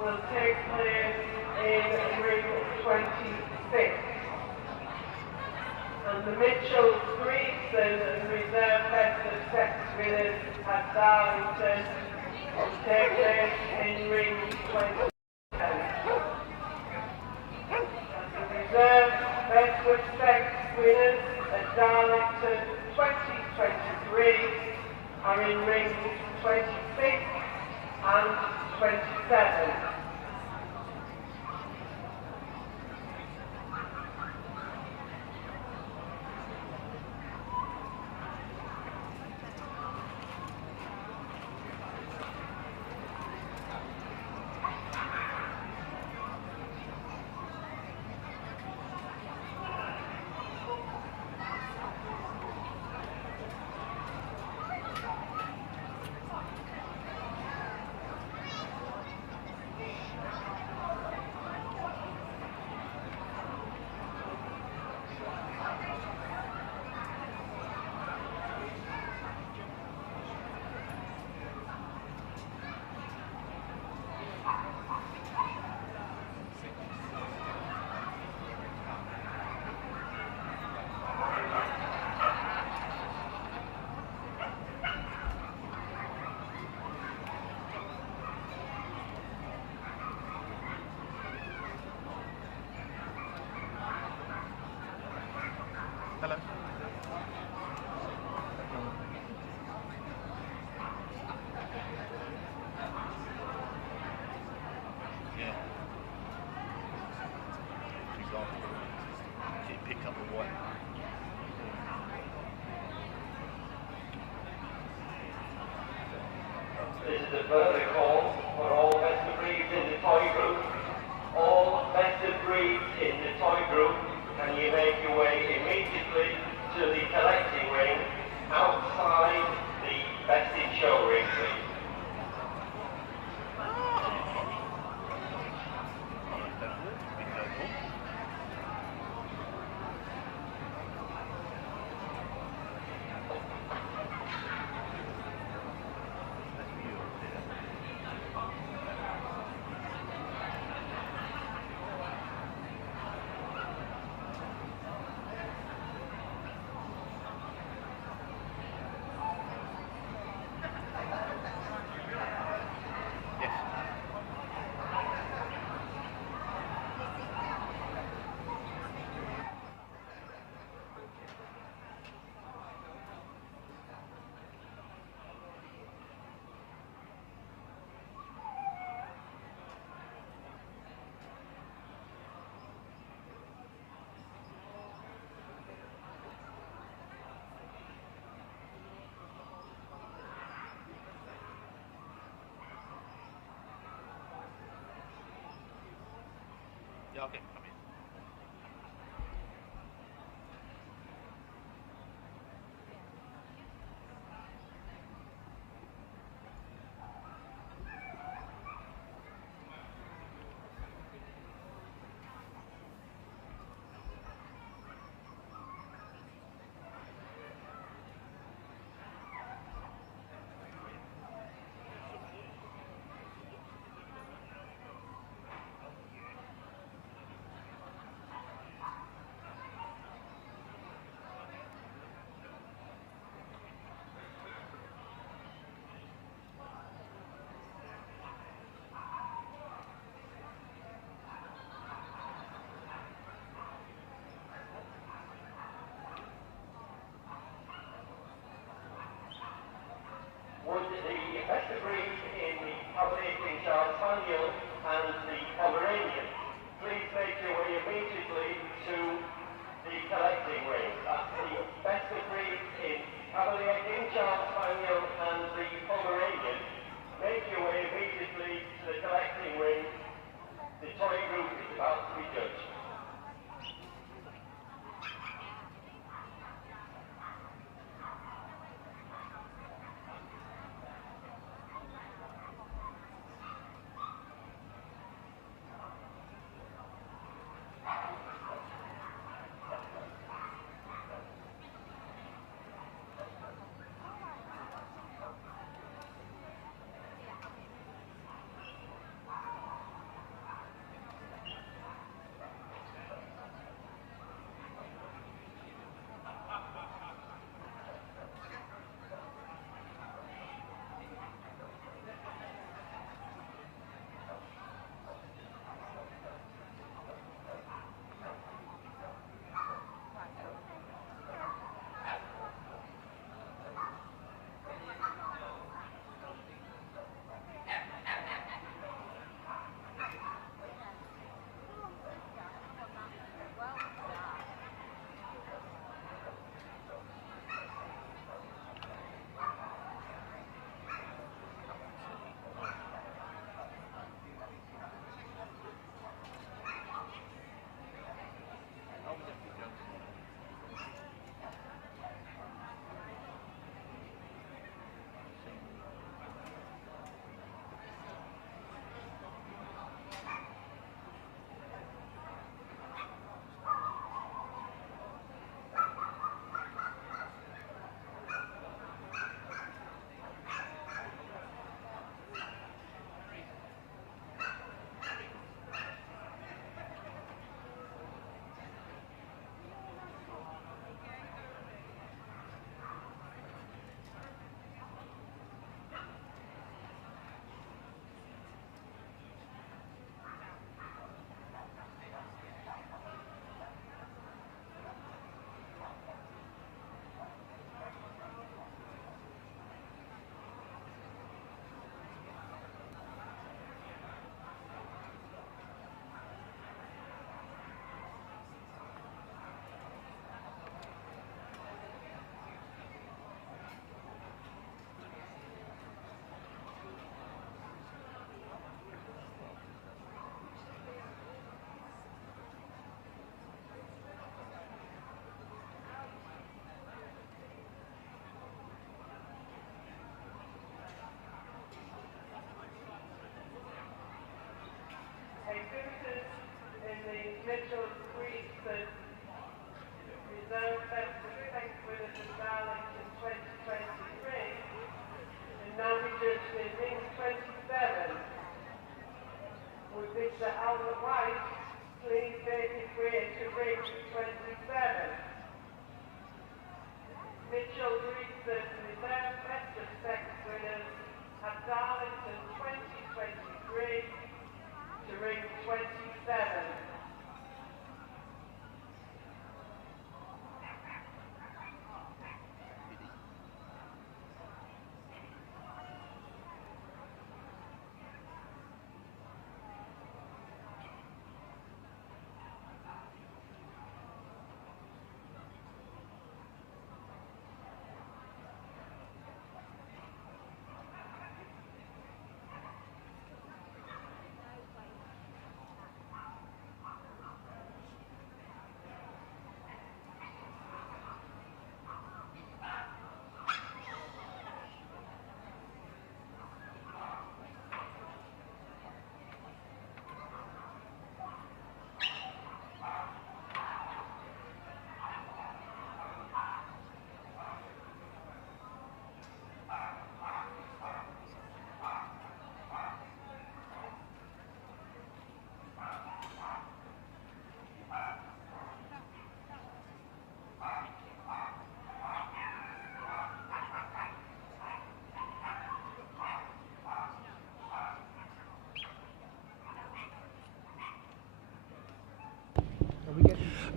will take place in ring 26. And the Mitchells, Greason and Reserve Best of Sex winners at Darlington will take place in ring 27. Reserve Best of Sex winners at Darlington 2023 are in rings 26 and 27. Hello. Yeah. For example, you pick up the white. This is a further call for all best of breeds in the toy group. All best of breeds in the toy group, can you make your way immediately to the collecting ring outside the best in show ring, please? Yeah, okay, come in.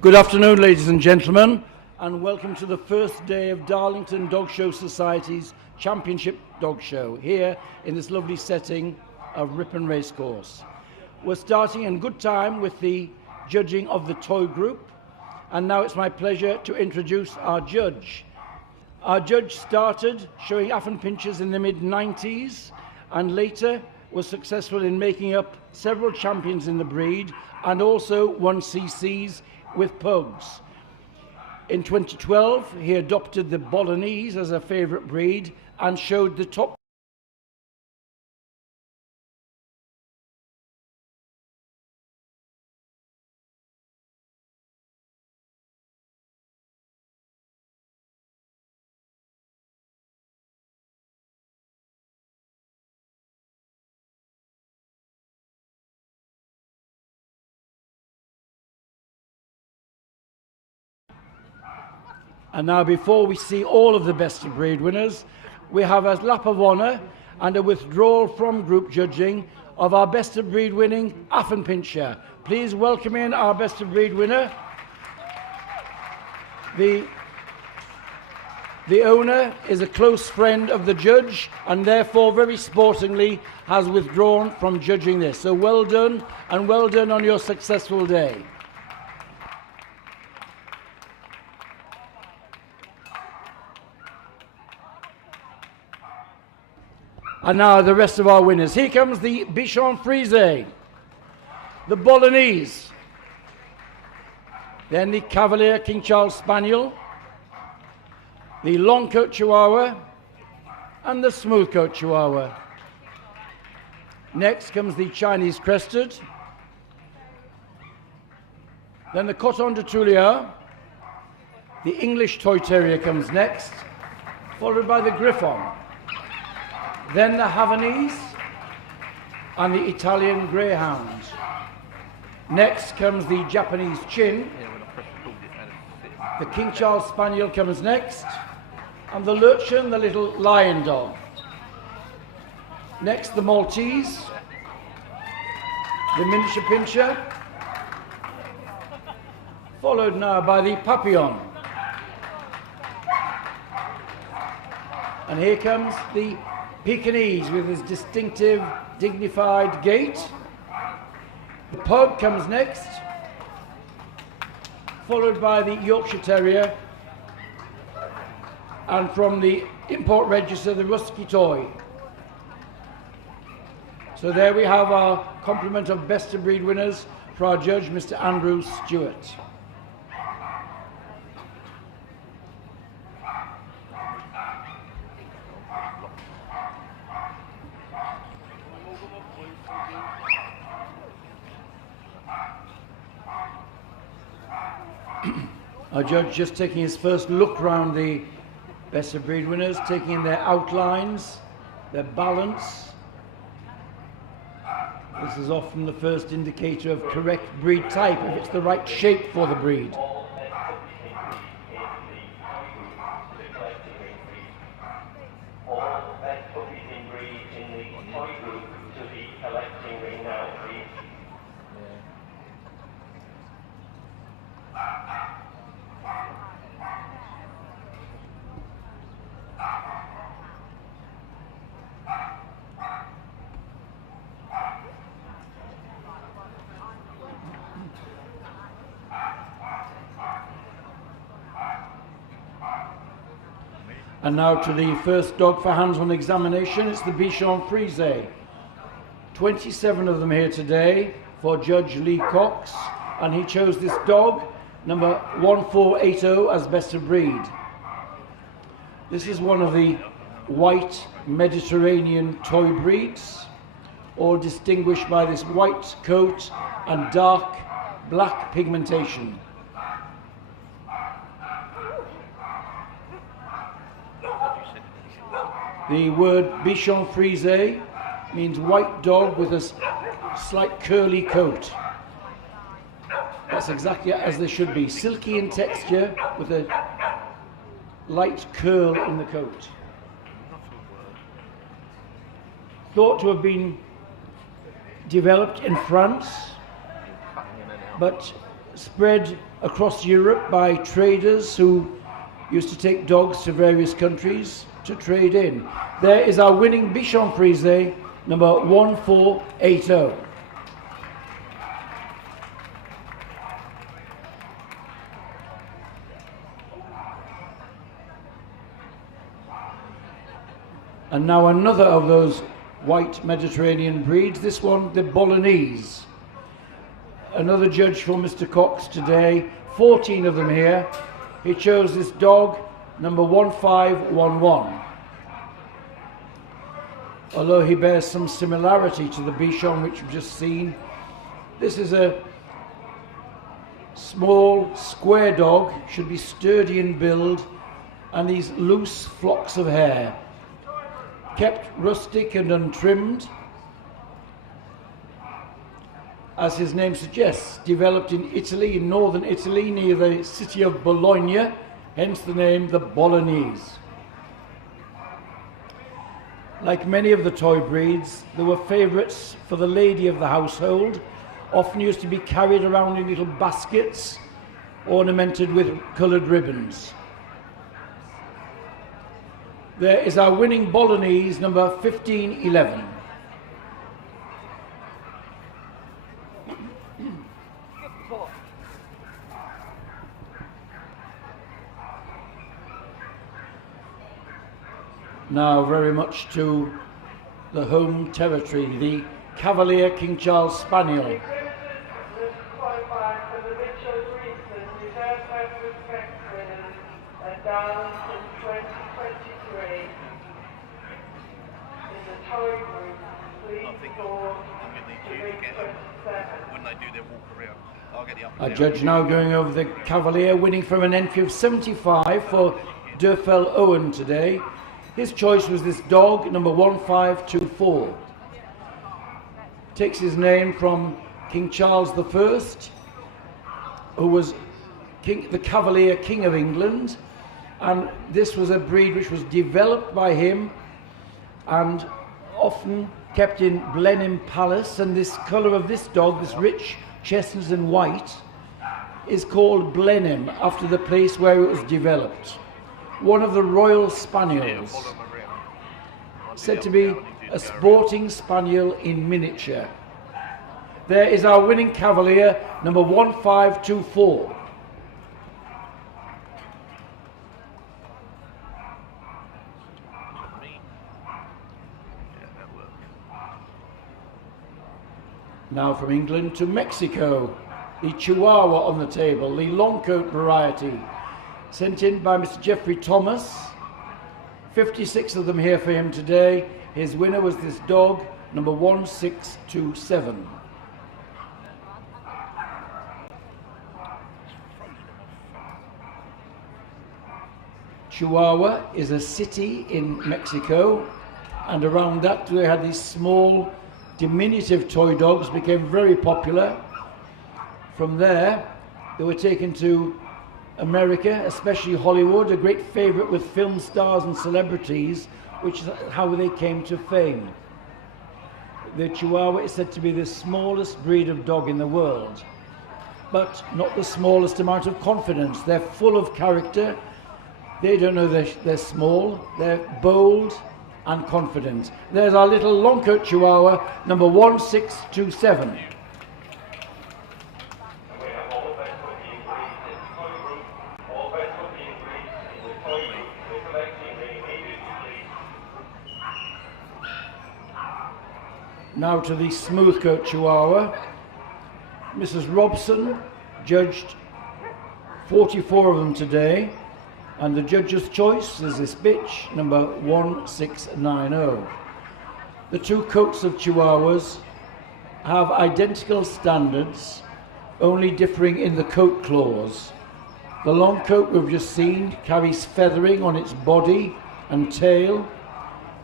Good afternoon, ladies and gentlemen, and welcome to the first day of Darlington Dog Show Society's Championship Dog Show here in this lovely setting of Ripon Racecourse. We're starting in good time with the judging of the toy group, and now it's my pleasure to introduce our judge. Our judge started showing Affenpinchers in the mid-90s and later was successful in making up several champions in the breed and also won CCs with pugs. In 2012, he adopted the Bolognese as a favourite breed and showed the top. And now, before we see all of the best of breed winners, we have a lap of honour and a withdrawal from group judging of our best of breed winning Affenpincher. Please welcome in our best of breed winner. The owner is a close friend of the judge and therefore very sportingly has withdrawn from judging this. So well done, and well done on your successful day. And now the rest of our winners. Here comes the Bichon Frise, the Bolognese, then the Cavalier King Charles Spaniel, the Long Coat Chihuahua, and the Smooth Coat Chihuahua. Next comes the Chinese Crested, then the Coton de Tuileries, the English Toy Terrier comes next, followed by the Griffon. Then the Havanese and the Italian Greyhound. Next comes the Japanese Chin. The King Charles Spaniel comes next. And the Lurchen, the little lion dog. Next, the Maltese. The Miniature Pinscher. Followed now by the Papillon. And here comes the Pekingese with his distinctive, dignified gait. The Pug comes next, followed by the Yorkshire Terrier, and from the import register, the Rusky Toy. So there we have our complement of best of breed winners for our judge, Mr. Andrew Stewart. Our judge just taking his first look round the best of breed winners, taking in their outlines, their balance. This is often the first indicator of correct breed type, if it's the right shape for the breed. And now to the first dog for hands-on examination. It's the Bichon Frise. 27 of them here today for Judge Lee Cox, and he chose this dog, number 1480, as best of breed. This is one of the white Mediterranean toy breeds, all distinguished by this white coat and dark black pigmentation. The word Bichon Frise means white dog with a slight curly coat. That's exactly as they should be, silky in texture with a light curl in the coat. Thought to have been developed in France, but spread across Europe by traders who used to take dogs to various countries to trade in. There is our winning Bichon Frise, number 1480. And now another of those white Mediterranean breeds, this one the Bolognese. Another judge for Mr. Cox today, 14 of them here. He chose this dog, number 1511. Although he bears some similarity to the Bichon which we've just seen, this is a small, square dog, should be sturdy in build, and these loose flocks of hair. Kept rustic and untrimmed, as his name suggests, developed in Italy, in northern Italy, near the city of Bologna, hence the name the Bolognese. Like many of the toy breeds, there were favourites for the lady of the household, often used to be carried around in little baskets, ornamented with coloured ribbons. There is our winning Bolognese, number 1511. Now very much to the home territory, the Cavalier King Charles Spaniel. Qualified for the Mitchell Reason Reserve Breakfast Sex winners at Darlington 2023 in the toy group. Please score to reach 27. When they do their walk around, I'll get the up A and down. judge now going over the Cavalier, winning from an entry of 75 for Durfell Owen today. His choice was this dog, number 1524. Takes his name from King Charles I, who was the Cavalier King of England, and this was a breed which was developed by him and often kept in Blenheim Palace, and this colour of this dog, this rich chestnut and white, is called Blenheim, after the place where it was developed. One of the royal spaniels, said to be a sporting spaniel in miniature. There is our winning Cavalier, number 1524. Now from England to Mexico, the Chihuahua on the table, the long coat variety, sent in by Mr. Jeffrey Thomas. 56 of them here for him today. His winner was this dog, number 1627. Chihuahua is a city in Mexico, and around that they had these small, diminutive toy dogs, became very popular. From there, they were taken to America, especially Hollywood, a great favourite with film stars and celebrities, which is how they came to fame. The Chihuahua is said to be the smallest breed of dog in the world, but not the smallest amount of confidence. They're full of character. They don't know they're small. They're bold and confident. There's our little long coat Chihuahua, number 1627. Now to the smooth coat Chihuahua. Mrs. Robson judged 44 of them today, and the judge's choice is this bitch, number 1690. The two coats of Chihuahuas have identical standards, only differing in the coat claws. The long coat we've just seen carries feathering on its body and tail.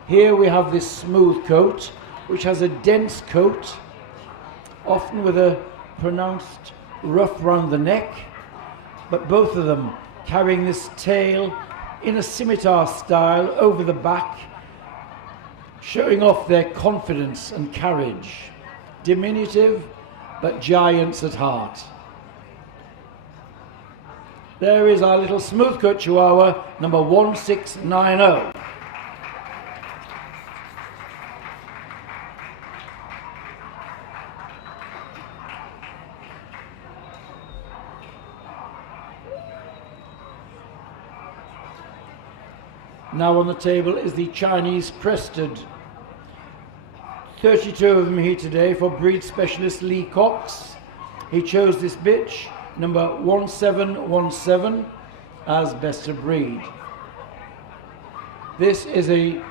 Here we have this smooth coat, which has a dense coat, often with a pronounced ruff round the neck, but both of them carrying this tail in a scimitar style over the back, showing off their confidence and carriage. Diminutive, but giants at heart. There is our little smooth cut Chihuahua, number 1690. Now on the table is the Chinese crested. 32 of them here today for breed specialist Lee Cox. He chose this bitch, number 1717, as best of breed. This is a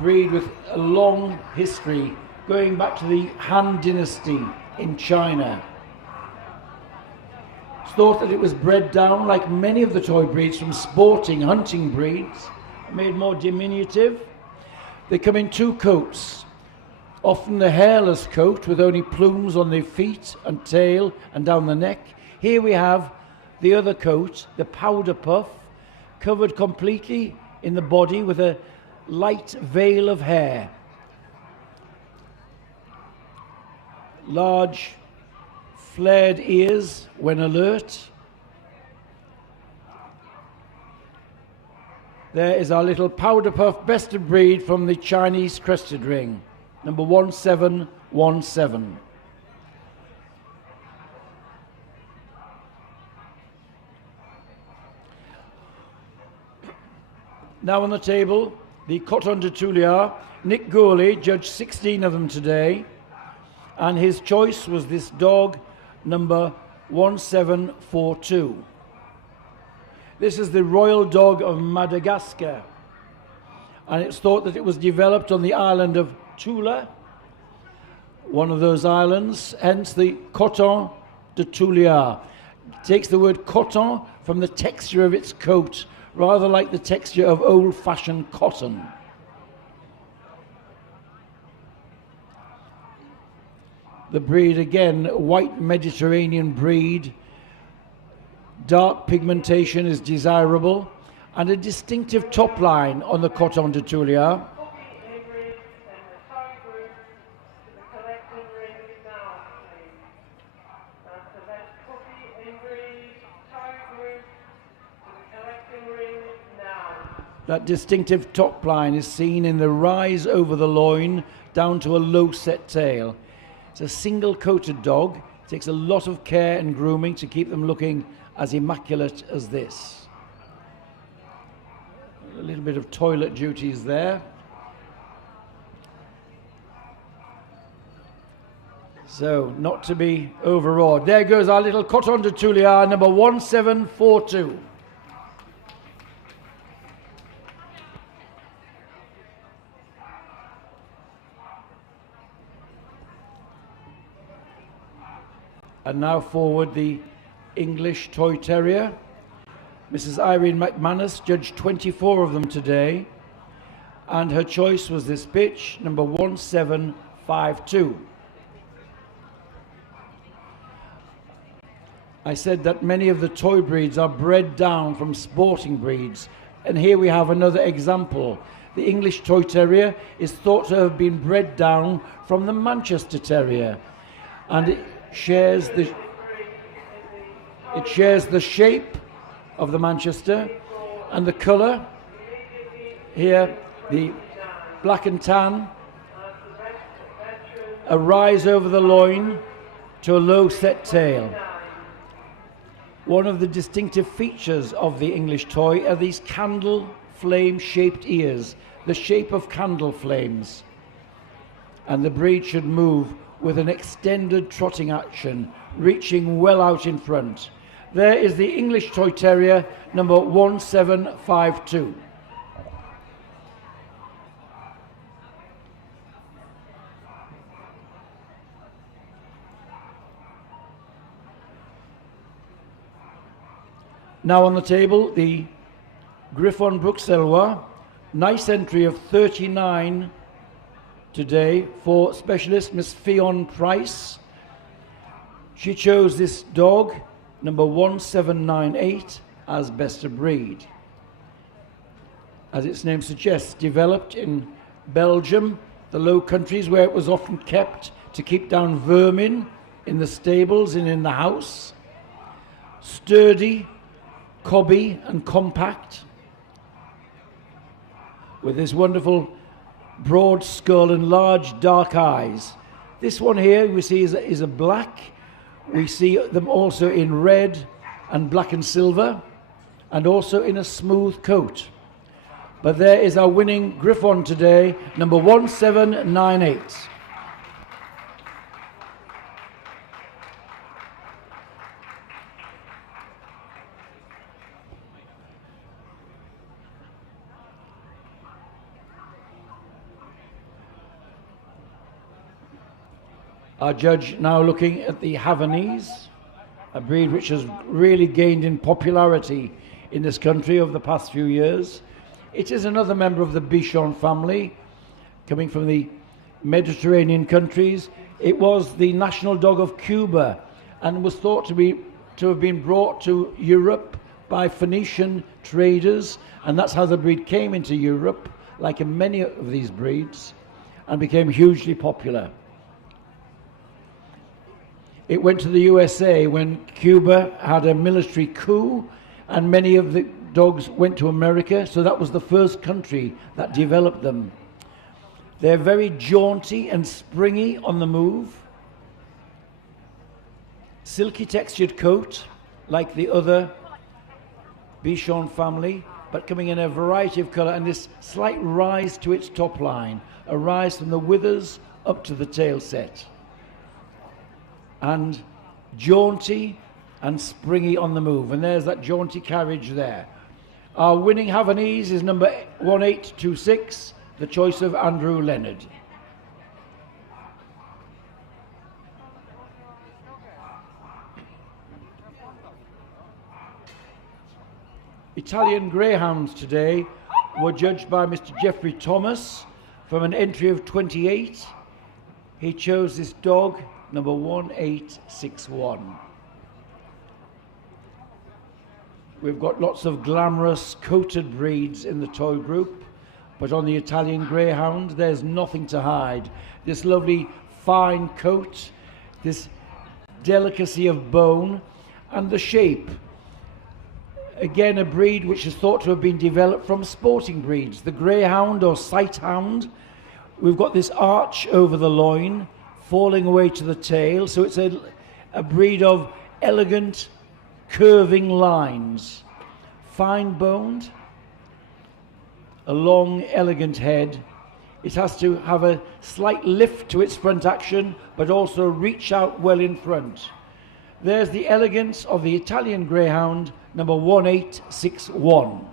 breed with a long history, going back to the Han Dynasty in China. It's thought that it was bred down, like many of the toy breeds, from sporting hunting breeds, made more diminutive. They come in two coats, often the hairless coat with only plumes on the feet and tail and down the neck. Here we have the other coat, the powder puff, covered completely in the body with a light veil of hair. Large flared ears when alert. There is our little powder puff best of breed from the Chinese crested ring, number 1717. Now on the table, the Coton de Tuliar. Nick Gourley judged 16 of them today, and his choice was this dog, number 1742. This is the royal dog of Madagascar, and it's thought that it was developed on the island of Tula, one of those islands, hence the Coton de Tuliar. It takes the word coton from the texture of its coat, rather like the texture of old-fashioned cotton. The breed, again, white Mediterranean breed. Dark pigmentation is desirable, and a distinctive top line on the Coton de Tuliar. That distinctive top line is seen in the rise over the loin down to a low set tail. It's a single coated dog. It takes a lot of care and grooming to keep them looking as immaculate as this. A little bit of toilet duties there. So, not to be overawed. There goes our little Coton de Tuliar, number 1742. And now forward the English Toy Terrier. Mrs. Irene McManus judged 24 of them today, and her choice was this bitch, number 1752. I said that many of the toy breeds are bred down from sporting breeds, and here we have another example. The English Toy Terrier is thought to have been bred down from the Manchester Terrier, and it shares the shape of the Manchester and the colour. Here, the black and tan, a rise over the loin to a low set tail. One of the distinctive features of the English toy are these candle flame shaped ears, the shape of candle flames. And the breed should move with an extended trotting action, reaching well out in front. There is the English Toy Terrier, number 1752. Now on the table, the Griffon Bruxellois, nice entry of 39 today for specialist Miss Fionn Price. She chose this dog, number 1798, as best of breed. As its name suggests, developed in Belgium, the Low Countries, where it was often kept to keep down vermin in the stables and in the house. Sturdy, cobby and compact, with this wonderful broad skull and large dark eyes. This one here we see is a black. We see them also in red and black and silver, and also in a smooth coat. But there is our winning Griffon today, number 1798. Our judge now looking at the Havanese, a breed which has really gained in popularity in this country over the past few years. It is another member of the Bichon family, coming from the Mediterranean countries. It was the national dog of Cuba and was thought to have been brought to Europe by Phoenician traders, and that's how the breed came into Europe, like in many of these breeds, and became hugely popular. It went to the USA when Cuba had a military coup, and many of the dogs went to America, so that was the first country that developed them. They're very jaunty and springy on the move. Silky textured coat, like the other Bichon family, but coming in a variety of colour, and this slight rise to its top line, a rise from the withers up to the tail set. And jaunty and springy on the move, and there's that jaunty carriage there. Our winning Havanese is number 1826, the choice of Andrew Leonard. Italian Greyhounds today were judged by Mr. Geoffrey Thomas from an entry of 28. He chose this dog, number 1861. We've got lots of glamorous coated breeds in the toy group, but on the Italian Greyhound there's nothing to hide. This lovely fine coat, this delicacy of bone, and the shape. Again, a breed which is thought to have been developed from sporting breeds. The Greyhound or Sighthound, we've got this arch over the loin, falling away to the tail, so it's a breed of elegant curving lines, fine boned, a long elegant head. It has to have a slight lift to its front action, but also reach out well in front. There's the elegance of the Italian Greyhound, number 1861.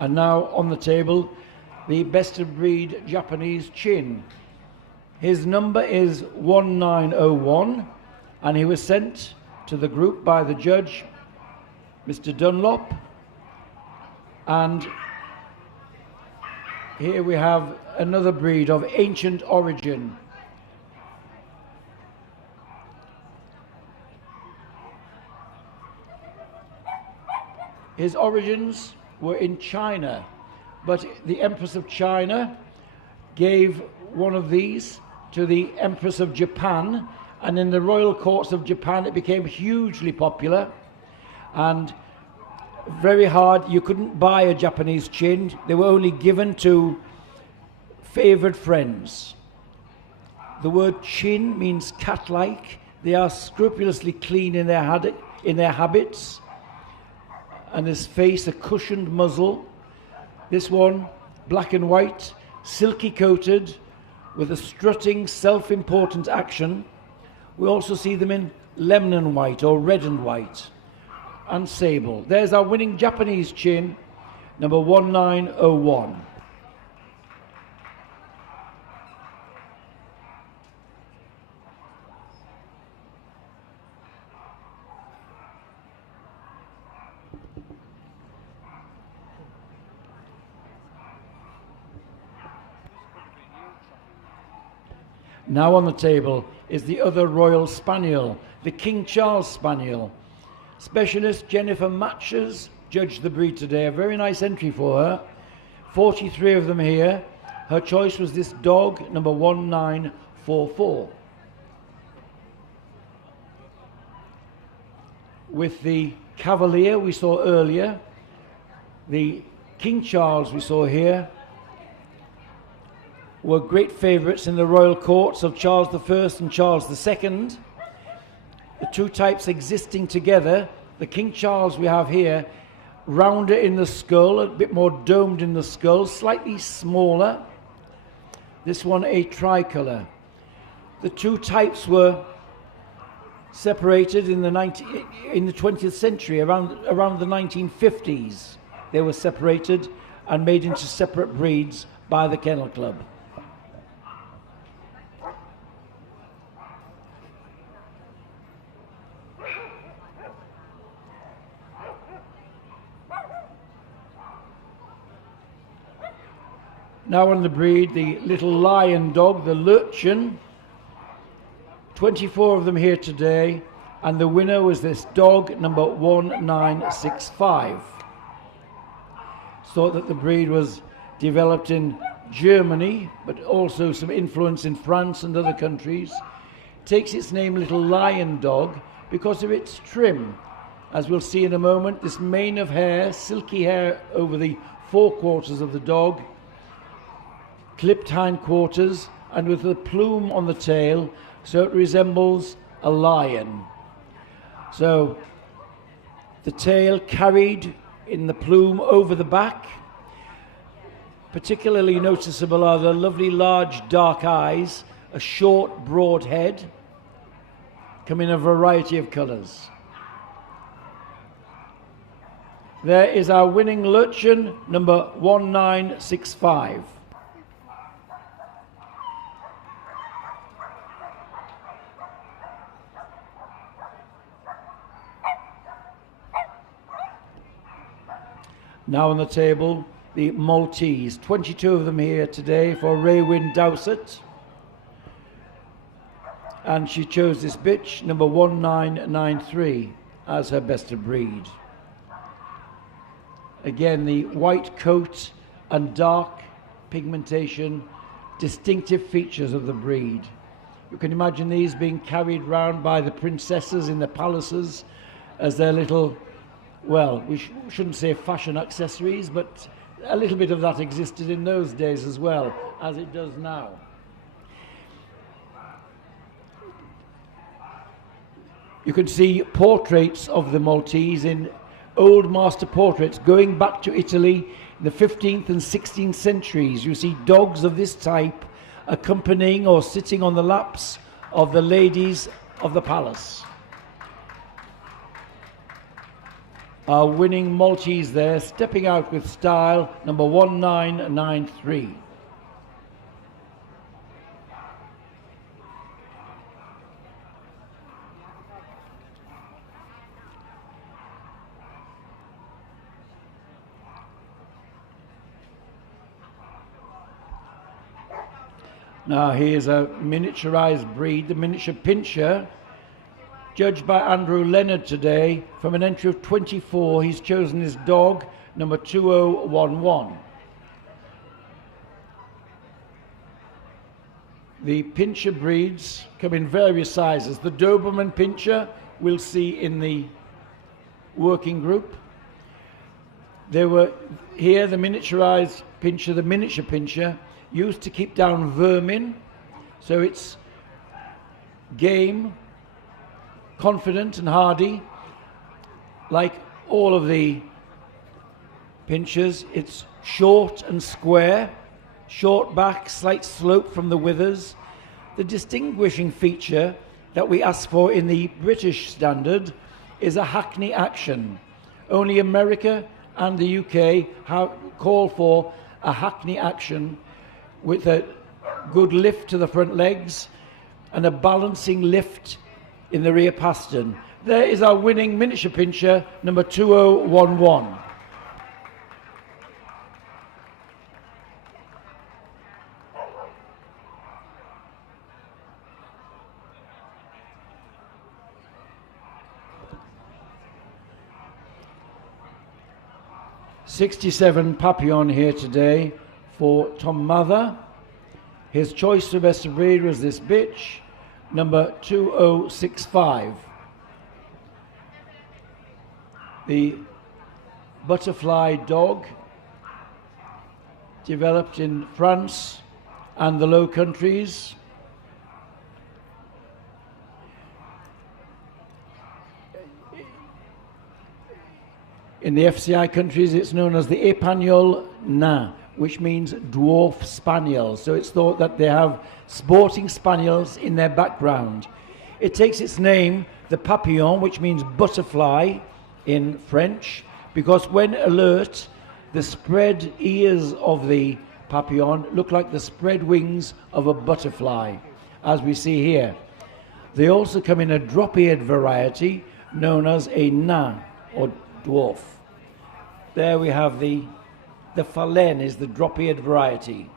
And now on the table, the best of breed Japanese Chin. His number is 1901, and he was sent to the group by the judge, Mr. Dunlop. And here we have another breed of ancient origin. His origins were in China, but the Empress of China gave one of these to the Empress of Japan, and in the royal courts of Japan it became hugely popular and very hard. You couldn't buy a Japanese Chin. They were only given to favoured friends. The word Chin means cat-like. They are scrupulously clean in their habits, and his face a cushioned muzzle. This one, black and white, silky coated, with a strutting, self-important action. We also see them in lemon and white or red and white, and sable. There's our winning Japanese Chin, number 1901. Now on the table is the other Royal Spaniel, the King Charles Spaniel. Specialist Jennifer Matches judged the breed today. A very nice entry for her. 43 of them here. Her choice was this dog, number 1944. With the Cavalier we saw earlier, the King Charles we saw here, were great favourites in the royal courts of Charles I and Charles II. The two types existing together, the King Charles we have here, rounder in the skull, a bit more domed in the skull, slightly smaller. This one a tricolour. The two types were separated in the 20th century, around the 1950s. They were separated and made into separate breeds by the Kennel Club. Now on the breed, the little lion dog, the Lurchin. 24 of them here today, and the winner was this dog, number 1965. Thought that the breed was developed in Germany, but also some influence in France and other countries. Takes its name, Little Lion Dog, because of its trim. As we'll see in a moment, this mane of hair, silky hair over the forequarters of the dog, clipped hindquarters, and with a plume on the tail, so it resembles a lion. So the tail carried in the plume over the back. Particularly noticeable are the lovely large dark eyes, a short broad head, come in a variety of colours. There is our winning Lurchin, number 1965. Now on the table, the Maltese. 22 of them here today for Raywin Dowsett. And she chose this bitch, number 1993, as her best of breed. Again, the white coat and dark pigmentation, distinctive features of the breed. You can imagine these being carried round by the princesses in the palaces as their little, well, we shouldn't say fashion accessories, but a little bit of that existed in those days as well, as it does now. You can see portraits of the Maltese in old master portraits going back to Italy in the 15th and 16th centuries. You see dogs of this type accompanying or sitting on the laps of the ladies of the palace. Our winning Maltese there, stepping out with style, number 1993. Now here's a miniaturized breed, the miniature pincher, judged by Andrew Leonard today. From an entry of 24, he's chosen his dog, number 2011. The pincher breeds come in various sizes. The Doberman pincher we'll see in the working group. There were here the miniaturized pincher, the miniature pincher, used to keep down vermin, so it's game, confident and hardy. Like all of the pinchers, it's short and square, short back, slight slope from the withers. The distinguishing feature that we ask for in the British standard is a hackney action. Only America and the UK call for a hackney action with a good lift to the front legs and a balancing lift in the rear pastern. There is our winning miniature pincher, number 2011. '67 Papillon here today for Tom Mather. His choice for best of breed was this bitch, number 2065. The butterfly dog, developed in France and the Low Countries. In the FCI countries, it's known as the Espagnol Nain, which means dwarf spaniel. So it's thought that they have sporting spaniels in their background. It takes its name, the papillon, which means butterfly in French, because when alert, the spread ears of the papillon look like the spread wings of a butterfly, as we see here. They also come in a drop-eared variety known as a nain, or dwarf. There we have the Phalène is the drop-eared variety.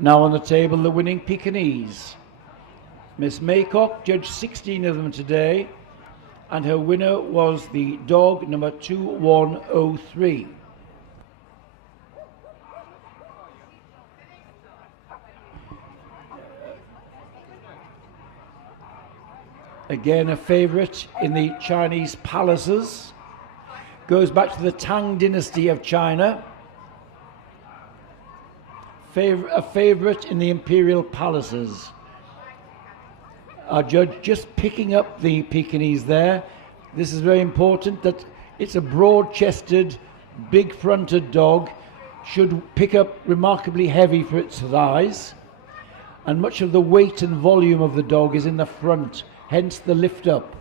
Now on the table, the winning Pekingese. Miss Maycock judged 16 of them today, and her winner was the dog number 2103. Again, a favourite in the Chinese palaces. Goes back to the Tang dynasty of China. A favourite in the imperial palaces. Our judge just picking up the Pekingese there. This is very important that it's a broad-chested, big-fronted dog. Should pick up remarkably heavy for its size. And much of the weight and volume of the dog is in the front, hence the lift up.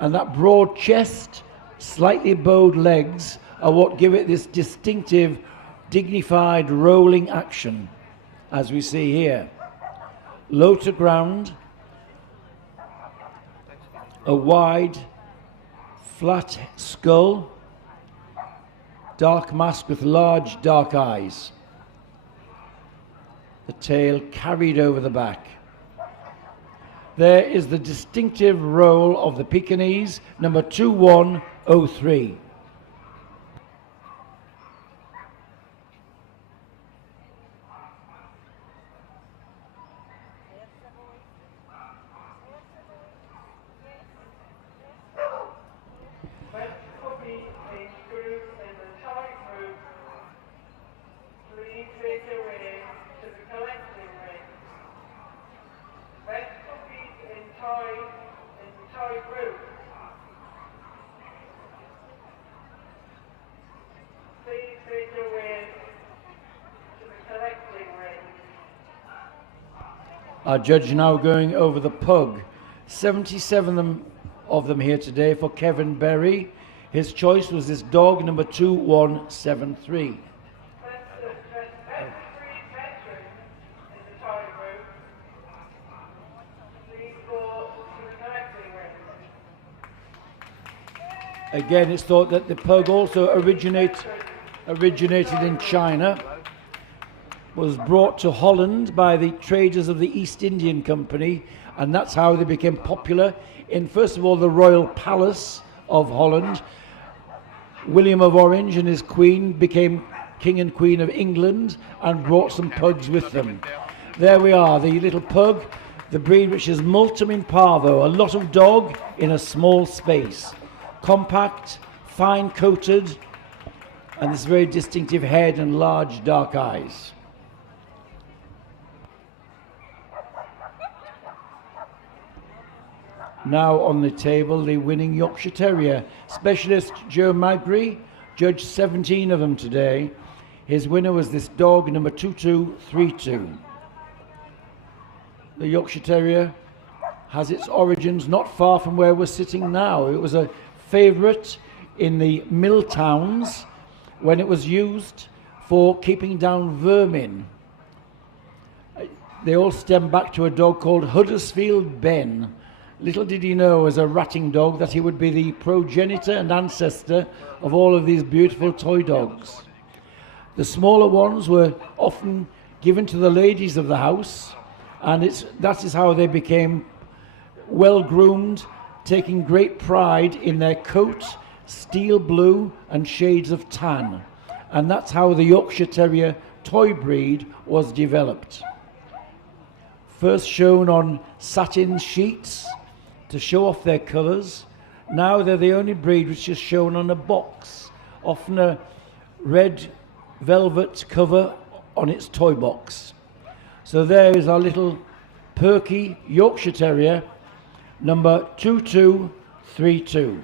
And that broad chest, slightly bowed legs are what give it this distinctive, dignified rolling action, as we see here. Low to ground, a wide, flat skull, dark mask with large dark eyes. The tail carried over the back. There is the distinctive roll of the Pekingese, number 2103. Our judge now going over the pug. 77 of them here today for Kevin Berry. His choice was this dog, number 2173. Again, it's thought that the pug also originated in China, was brought to Holland by the traders of the East Indian Company, and that's how they became popular in, first of all, the royal palace of Holland. William of Orange and his queen became king and queen of England and brought some pugs with them. There we are, the little pug, the breed which is multum in parvo, a lot of dog in a small space. Compact, fine coated, and this very distinctive head and large dark eyes. Now on the table, the winning Yorkshire Terrier. Specialist Joe Magri judged 17 of them today. His winner was this dog, number 2232. The Yorkshire Terrier has its origins not far from where we're sitting now. It was a favourite in the mill towns when it was used for keeping down vermin. They all stem back to a dog called Huddersfield Ben. Little did he know, as a ratting dog, that he would be the progenitor and ancestor of all of these beautiful toy dogs. The smaller ones were often given to the ladies of the house And that is how they became well groomed, taking great pride in their coat, steel blue and shades of tan. And that's how the Yorkshire Terrier toy breed was developed. First shown on satin sheets to show off their colours. Now they're the only breed which is shown on a box, often a red velvet cover on its toy box. So there is our little perky Yorkshire Terrier, number 2232.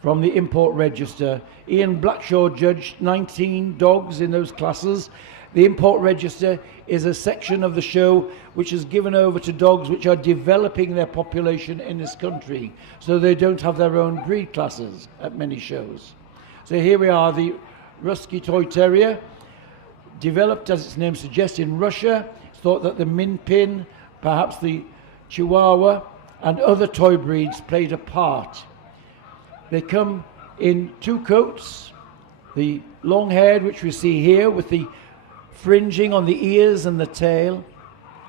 From the import register, Ian Blackshaw judged 19 dogs in those classes. The import register is a section of the show which is given over to dogs which are developing their population in this country, so they don't have their own breed classes at many shows. So here we are, the Rusky Toy Terrier, developed, as its name suggests, in Russia. It's thought that the Min Pin, perhaps the Chihuahua, and other toy breeds played a part. They come in two coats, the long-haired, which we see here, with the fringing on the ears and the tail,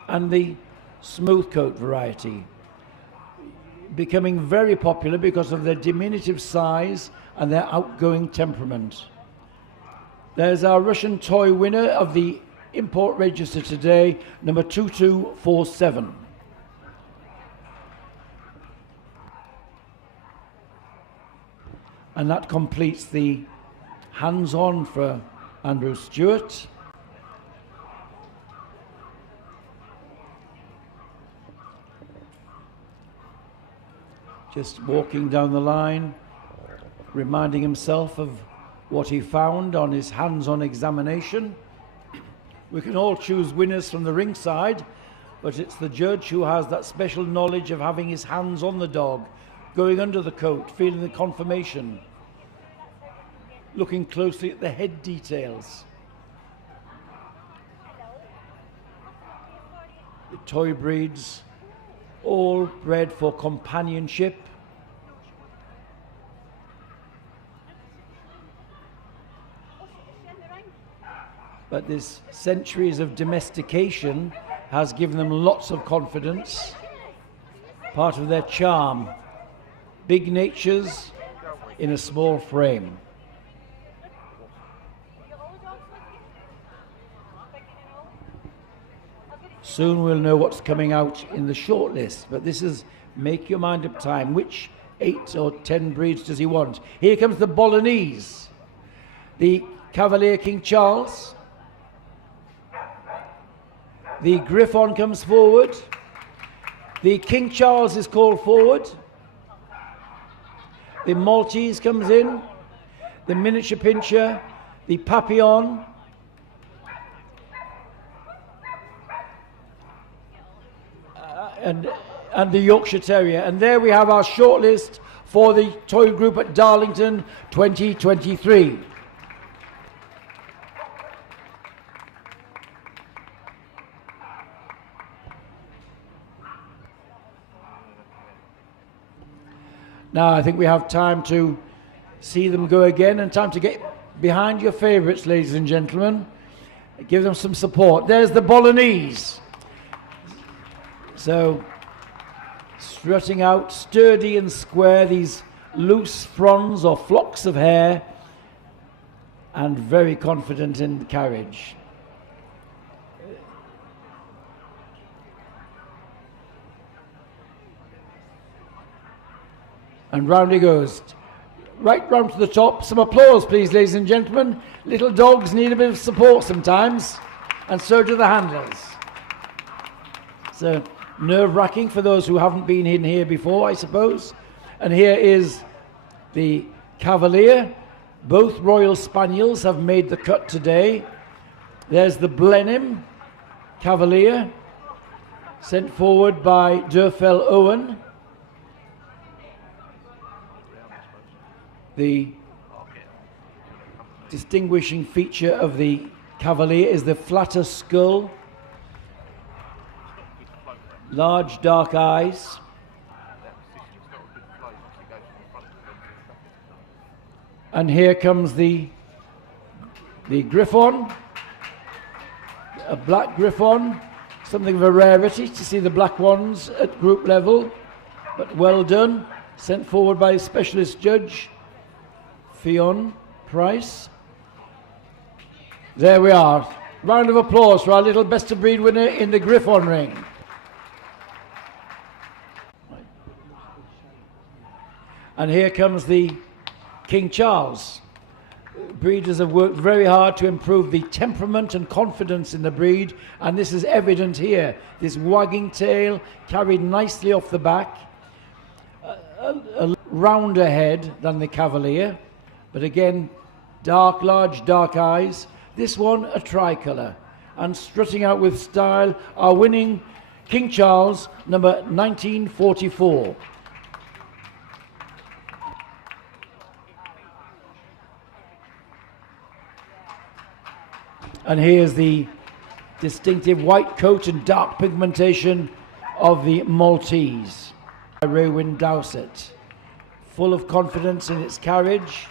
and the smooth coat variety, becoming very popular because of their diminutive size and their outgoing temperament. There's our Russian toy winner of the import register today, number 2247. And that completes the hands-on for Andrew Stewart. Just walking down the line, reminding himself of what he found on his hands-on examination. We can all choose winners from the ringside, but it's the judge who has that special knowledge of having his hands on the dog, going under the coat, feeling the conformation, looking closely at the head details. The toy breeds, all bred for companionship. But this centuries of domestication has given them lots of confidence, part of their charm. Big natures in a small frame. Soon we'll know what's coming out in the shortlist, but this is make your mind up time. Which 8 or 10 breeds does he want? Here comes the Bolognese, the Cavalier King Charles. The Griffon comes forward. The King Charles is called forward. The Maltese comes in. The Miniature Pinscher. The Papillon. And the Yorkshire Terrier. And there we have our shortlist for the toy group at Darlington 2023. Now I think we have time to see them go again and time to get behind your favourites, ladies and gentlemen. Give them some support. There's the Bolognese. So, strutting out, sturdy and square, these loose fronds or flocks of hair, and very confident in carriage. And round he goes. Right round to the top. Some applause, please, ladies and gentlemen. Little dogs need a bit of support sometimes, and so do the handlers. So, nerve-wracking for those who haven't been in here before, I suppose. And here is the Cavalier. Both Royal Spaniels have made the cut today. There's the Blenheim Cavalier, sent forward by Durfell Owen. The distinguishing feature of the Cavalier is the flatter skull, large dark eyes, And here comes the Griffon, a black Griffon, something of a rarity to see the black ones at group level, but well done, sent forward by a specialist judge, Fionn Price. There we are. Round of applause for our little best of breed winner in the Griffon ring. And here comes the King Charles. Breeders have worked very hard to improve the temperament and confidence in the breed, and this is evident here. This wagging tail carried nicely off the back, a rounder head than the Cavalier, but again, large dark eyes. This one a tricolour, and strutting out with style, our winning King Charles, number 1944. And here's the distinctive white coat and dark pigmentation of the Maltese by Raywin Dowsett. Full of confidence in its carriage.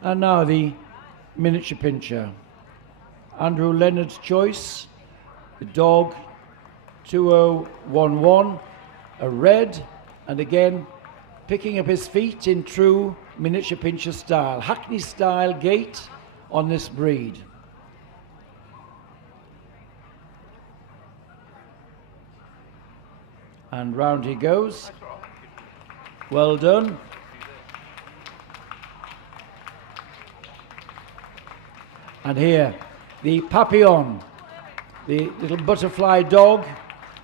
And now the miniature pincher. Andrew Leonard's choice, the dog 2011, a red, and again picking up his feet in true miniature pincher style, Hackney style gait on this breed. And round he goes. Well done. And here, the Papillon, the little butterfly dog,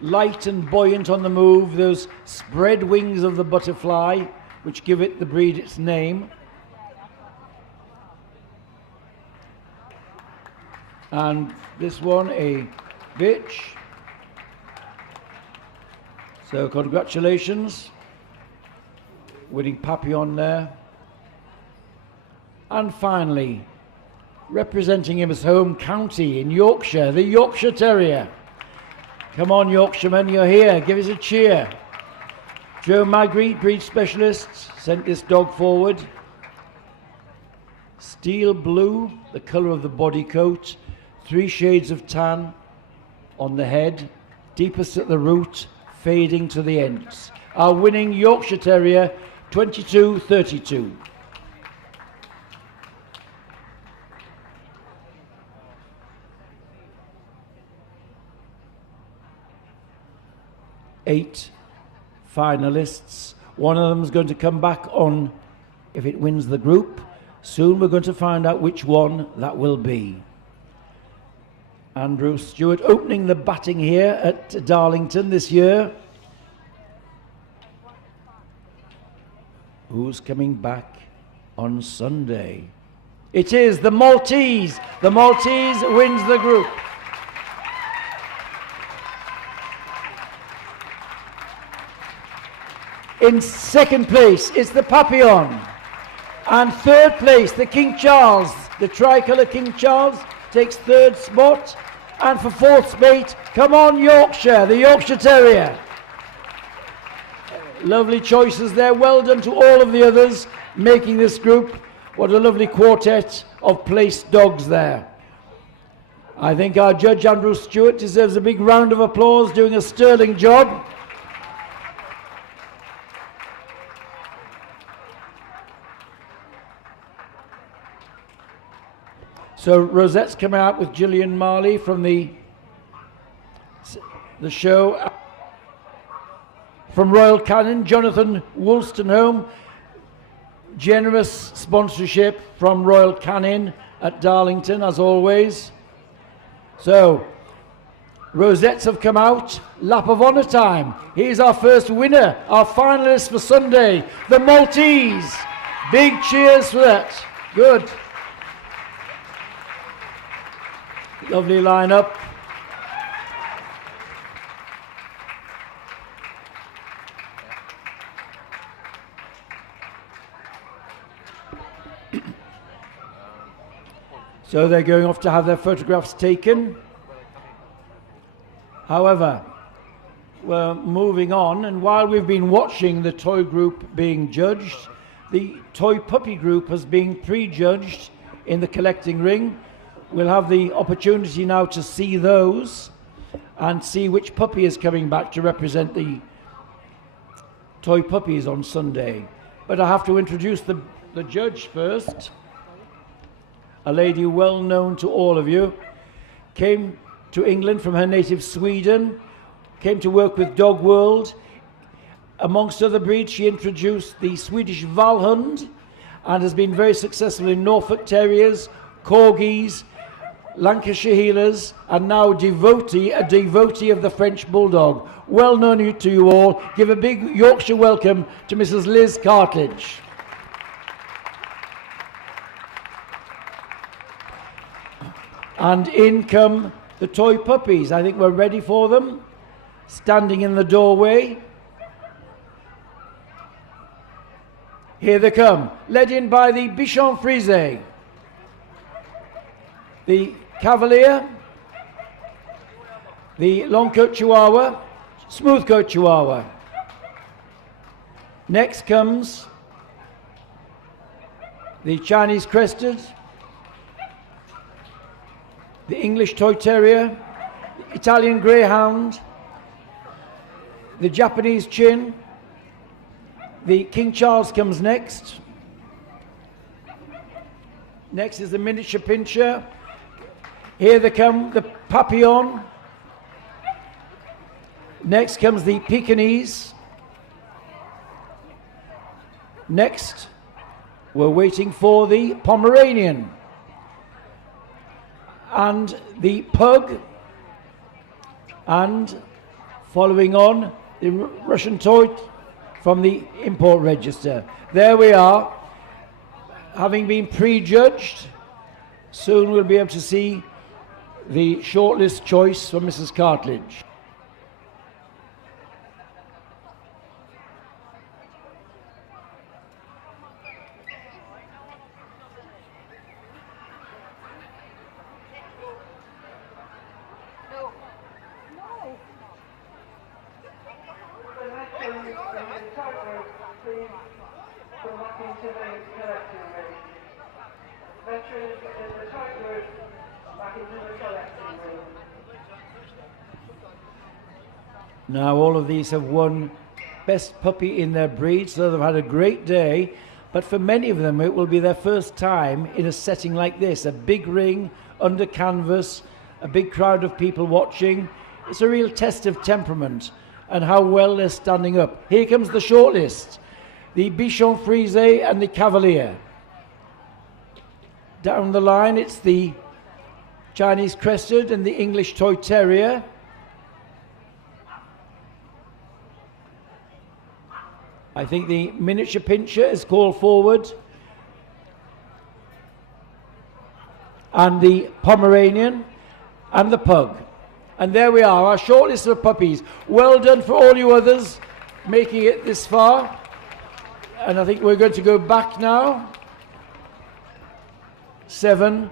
light and buoyant on the move, those spread wings of the butterfly, which give it the breed its name. And this one, a bitch. So congratulations, winning Papillon there. And finally, representing him as home county in Yorkshire, the Yorkshire Terrier. Come on, Yorkshiremen, you're here. Give us a cheer. Joe Magri, breed specialist, sent this dog forward. Steel blue, the colour of the body coat. 3 shades of tan on the head. Deepest at the root, fading to the ends. Our winning Yorkshire Terrier, 22-32. Eight finalists. One of them is going to come back on if it wins the group. Soon we're going to find out which one that will be. Andrew Stewart opening the batting here at Darlington this year. Who's coming back on Sunday? It is the Maltese. The Maltese wins the group. In second place, it's the Papillon. And third place, the King Charles. The tricolour King Charles takes third spot. And for fourth spot, come on Yorkshire, the Yorkshire Terrier. Lovely choices there. Well done to all of the others making this group. What a lovely quartet of placed dogs there. I think our judge Andrew Stewart deserves a big round of applause, doing a sterling job. So Rosette's come out with Gillian Marley from the show. From Royal Canin, Jonathan Wolstenholme. Generous sponsorship from Royal Canin at Darlington, as always. So, Rosettes have come out. Lap of honour time. Here's our first winner, our finalist for Sunday, the Maltese. Big cheers for that. Good. Lovely lineup. So they're going off to have their photographs taken. However, we're moving on, and while we've been watching the toy group being judged, the toy puppy group has been prejudged in the collecting ring. We'll have the opportunity now to see those and see which puppy is coming back to represent the toy puppies on Sunday. But I have to introduce the judge first. A lady well known to all of you, came to England from her native Sweden, came to work with Dog World. Amongst other breeds, she introduced the Swedish Valhund and has been very successful in Norfolk Terriers, Corgis, Lancashire Heelers, and now a devotee of the French Bulldog. Well known to you all. Give a big Yorkshire welcome to Mrs. Liz Cartledge. And in come the toy puppies. I think we're ready for them. Standing in the doorway. Here they come. Led in by the Bichon Frise, the Cavalier, the Long Coat Chihuahua, Smooth Coat Chihuahua. Next comes the Chinese Crested, the English Toy Terrier, the Italian Greyhound, the Japanese Chin, the King Charles comes next. Next is the Miniature Pinscher. Here they come, the Papillon. Next comes the Pekingese. Next, we're waiting for the Pomeranian. And the Pug. And following on, the Russian toy from the import register. There we are, having been prejudged. Soon we'll be able to see the shortlist choice for Mrs. Cartledge. Now all of these have won best puppy in their breed, so they've had a great day. But for many of them, it will be their first time in a setting like this, a big ring, under canvas, a big crowd of people watching. It's a real test of temperament and how well they're standing up. Here comes the shortlist. The Bichon Frise and the Cavalier. Down the line, it's the Chinese Crested and the English Toy Terrier. I think the Miniature Pinscher is called forward. And the Pomeranian and the Pug. And there we are, our short list of puppies. Well done for all you others making it this far. And I think we're going to go back now. 7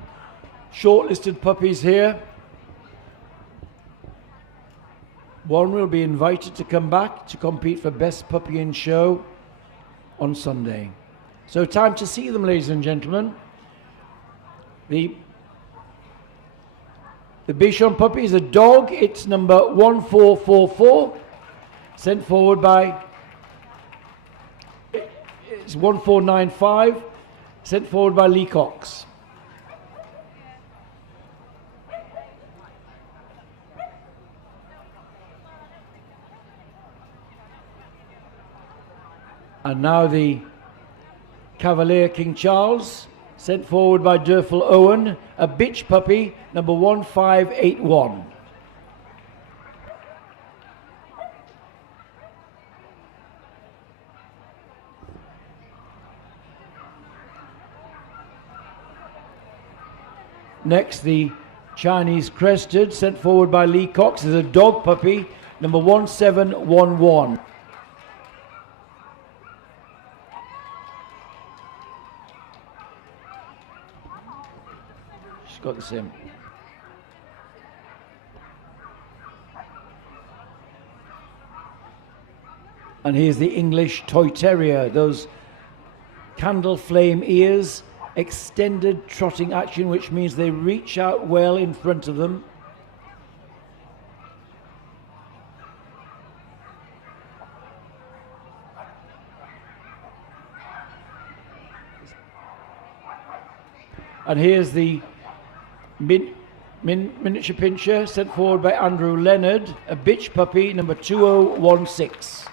shortlisted puppies here. 1 will be invited to come back to compete for Best Puppy in Show on Sunday. So time to see them, ladies and gentlemen. The Bichon puppy is a dog. It's number 1444. Sent forward by... It's 1495. Sent forward by Lee Cox. And now the Cavalier King Charles, sent forward by Durfel Owen, a bitch puppy, number 1581. Next, the Chinese Crested, sent forward by Lee Cox, is a dog puppy, number 1711. Got the same. And here's the English Toy Terrier, those candle flame ears, extended trotting action, which means they reach out well in front of them. And here's the miniature pincher sent forward by Andrew Leonard, a bitch puppy, number 2016.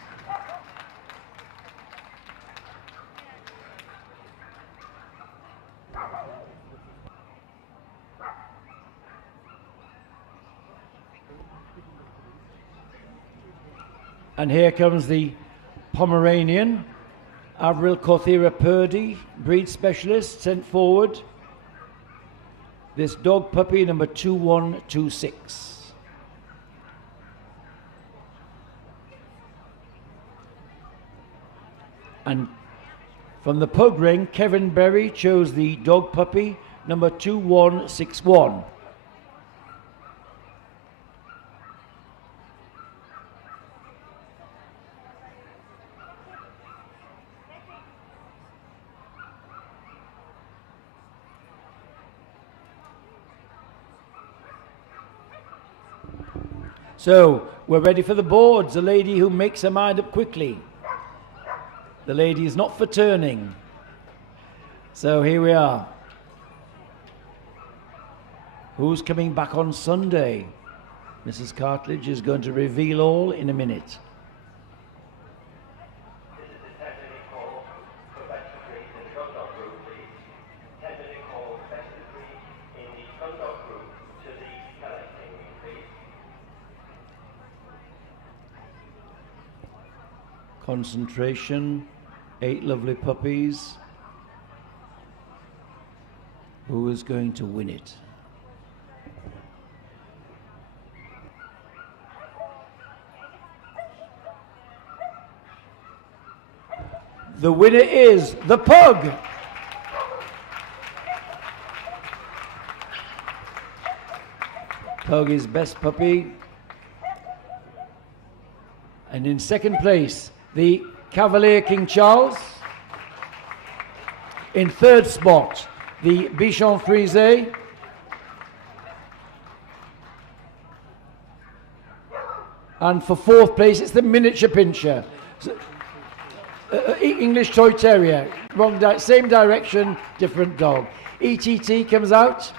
And here comes the Pomeranian, Avril Corthera Purdy, breed specialist, sent forward. This dog puppy, number 2126. And from the pug ring, Kevin Berry chose the dog puppy, number 2161. So, we're ready for the boards. A lady who makes her mind up quickly. The lady is not for turning. So, here we are. Who's coming back on Sunday? Mrs. Cartledge is going to reveal all in a minute. This is the 10-minute call for best of breed in the Gundog group, please. 10-minute call best of breed in the Gundog group to the collecting room, please. Concentration, 8 lovely puppies. Who is going to win it? The winner is the pug. Pug is best puppy. And in second place, the Cavalier King Charles. In third spot, the Bichon Frise. And for fourth place, it's the Miniature Pinscher. English Toy Terrier. Same direction, different dog. ETT comes out.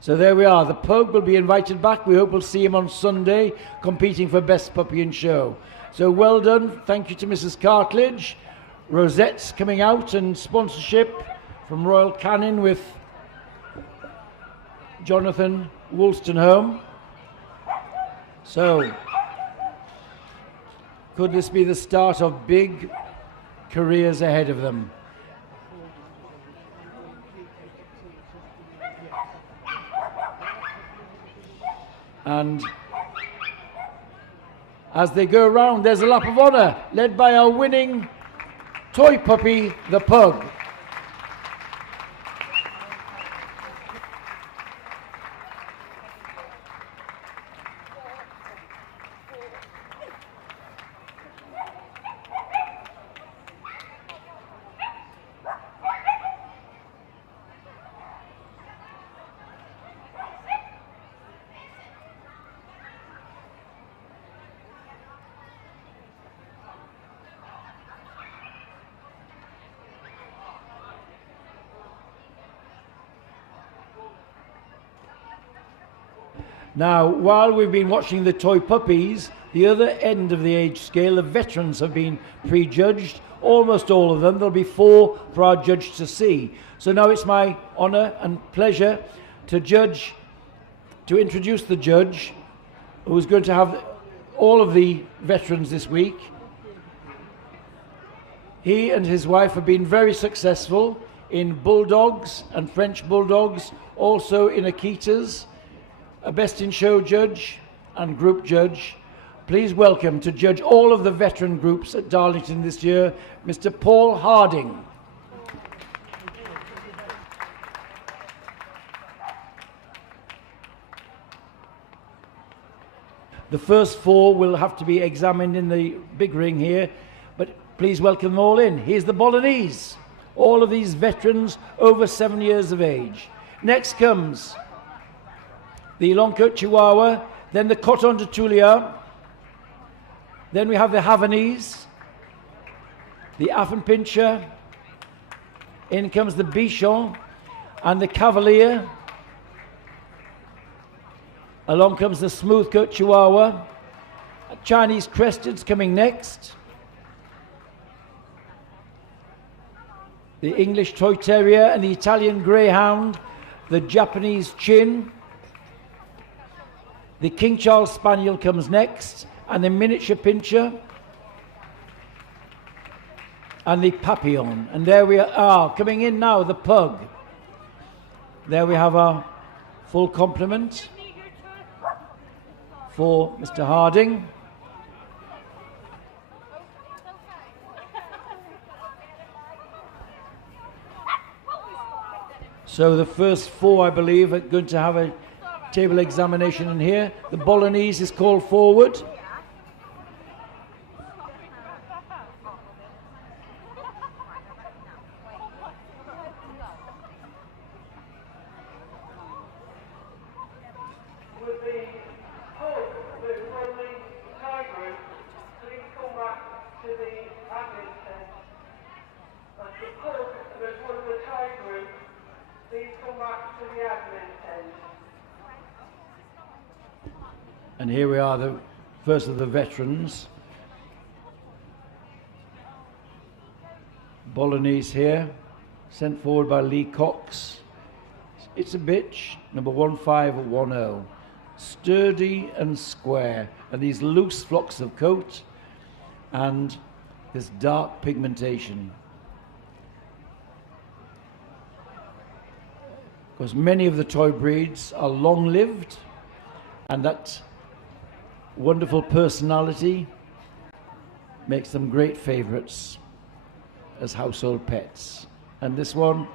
So there we are. The pug will be invited back. We hope we'll see him on Sunday, competing for Best Puppy in Show. So well done. Thank you to Mrs. Cartledge. Rosette's coming out, and sponsorship from Royal Canin with Jonathan Woolstenholme. So, could this be the start of big careers ahead of them? And as they go around, there's a lap of honour led by our winning toy puppy, the pug. Now, while we've been watching the toy puppies, the other end of the age scale, the veterans have been prejudged, almost all of them. There'll be 4 for our judge to see. So now it's my honour and pleasure to introduce the judge, who's going to have all of the veterans this week. He and his wife have been very successful in bulldogs and French bulldogs, also in Akitas. A Best in Show judge and group judge. Please welcome to judge all of the veteran groups at Darlington this year, Mr. Paul Harding. The first four will have to be examined in the big ring here, but please welcome them all in. Here's the Bolognese. All of these veterans over 7 years of age. Next comes the Long-coat Chihuahua, then the Coton de Tulia, then we have the Havanese, the Affenpinscher, in comes the Bichon and the Cavalier. Along comes the Smooth-coat Chihuahua. Chinese Crested's coming next. The English Toy Terrier and the Italian Greyhound, the Japanese Chin. The King Charles Spaniel comes next, and the Miniature Pinscher, and the Papillon. And there we are, coming in now, the Pug. There we have our full complement for Mr. Harding. So the first four, I believe, are going to have a table examination in here. The Bolognese is called forward. With the Pug, the friendly Thai group, please come back to the admin tent. And the Pug, there's one of the Thai group, please come back to the admin tent. And here we are, the first of the veterans. Bolognese here, sent forward by Lee Cox. It's a bitch, number 1510. Sturdy and square, and these loose flocks of coat and this dark pigmentation. Because many of the toy breeds are long-lived, and that wonderful personality makes them great favorites as household pets. And this one,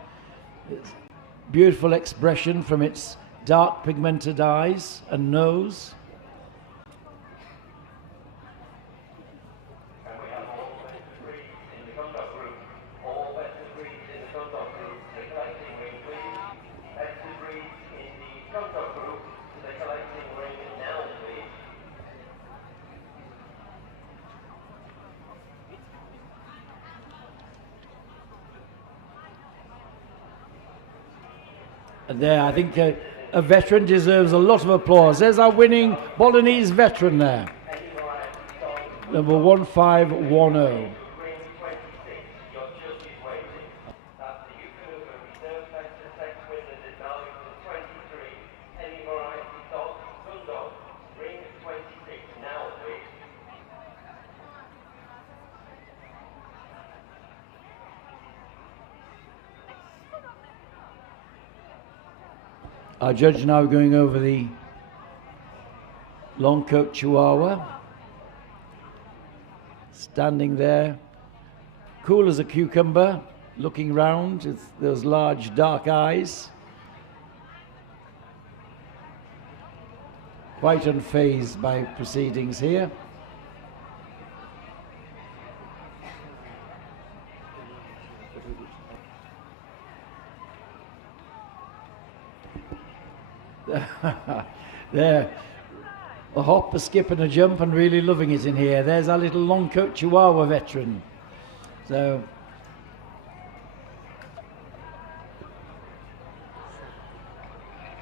beautiful expression from its dark pigmented eyes and nose. And we have all vested breeds in the Gundog group. All vested breeds in the Gundog group to the collecting ring, please. Vested breeds in the Gundog group to the collecting ring now, please. And there, I think a veteran deserves a lot of applause. There's our winning Bolognese veteran there, number 1510. Ring 26, your judge is waiting. That's the Eukanuba Reserve Vector Sex winner at Darlington 23. Any variety dog, Gundog. Ring 26 now, please. Our judge now going over the Long-coat Chihuahua. Standing there, cool as a cucumber, looking round with those large dark eyes. Quite unfazed by proceedings here. There, a hop, a skip and a jump, and really loving it in here. There's our little Long-coat Chihuahua veteran. So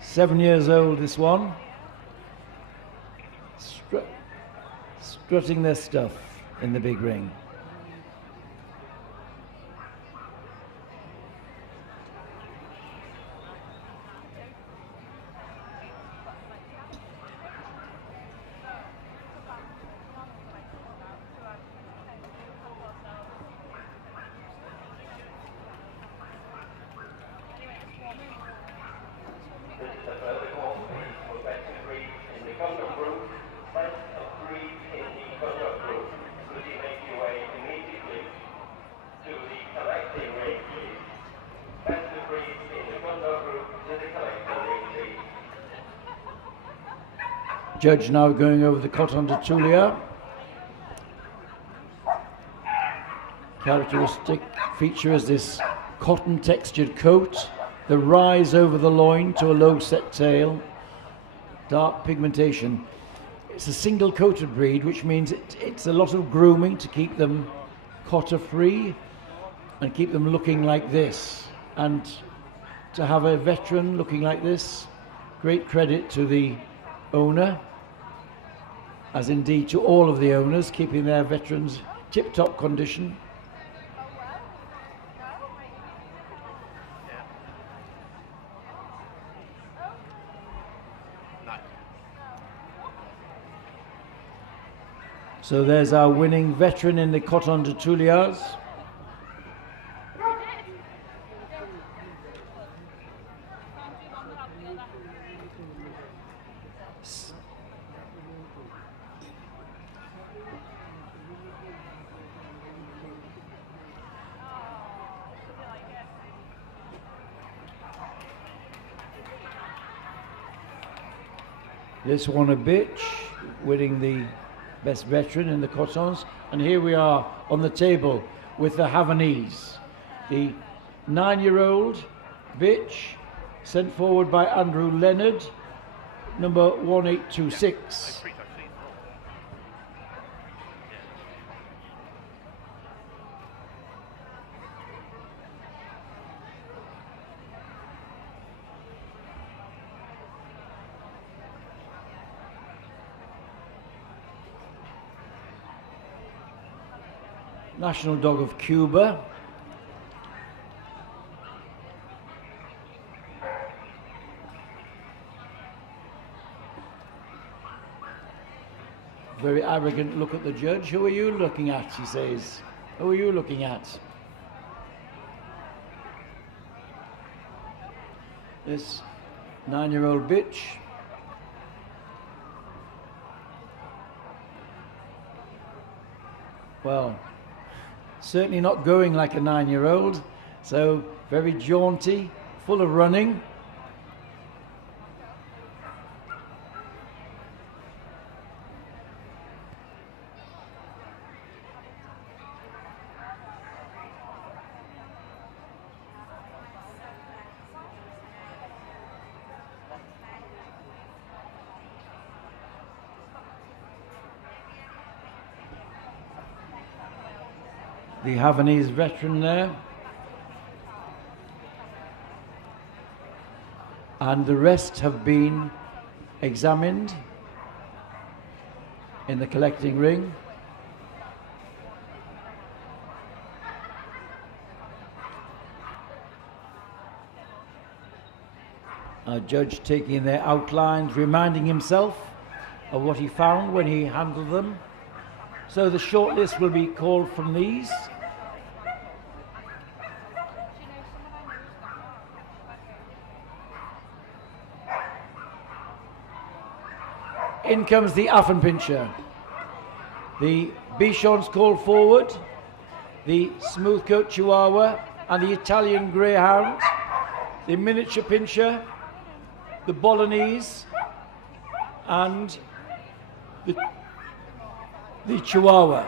seven years old, this one. Strutting their stuff in the big ring. This is a further call for vested breeds in the Gundog group. Best of breeds in the Gundog group. Could you make your way Judge now going over the Coton de Tulia. Characteristic feature is this cotton textured coat, the rise over the loin to a low set tail, dark pigmentation. It's a single coated breed, which means it's a lot of grooming to keep them cotter free and keep them looking like this. And to have a veteran looking like this, great credit to the owner, as indeed to all of the owners, keeping their veterans tip-top condition. So there's our winning veteran in the Coton de Tulias. This one a bitch, winning the best veteran in the Cotons. And here we are on the table with the Havanese. The 9-year-old bitch, sent forward by Andrew Leonard, number 1826. National dog of Cuba. Very arrogant look at the judge. Who are you looking at, she says. Who are you looking at? This 9-year-old bitch. Well, certainly not going like a 9-year-old, so very jaunty, full of running. The Havanese veteran there. And the rest have been examined in the collecting ring. A judge taking their outlines, reminding himself of what he found when he handled them. So the shortlist will be called from these. In comes the Affenpinscher. The Bichons called forward, the Smoothcoat Chihuahua and the Italian Greyhound, the Miniature Pinscher, the Bolognese and the Chihuahua.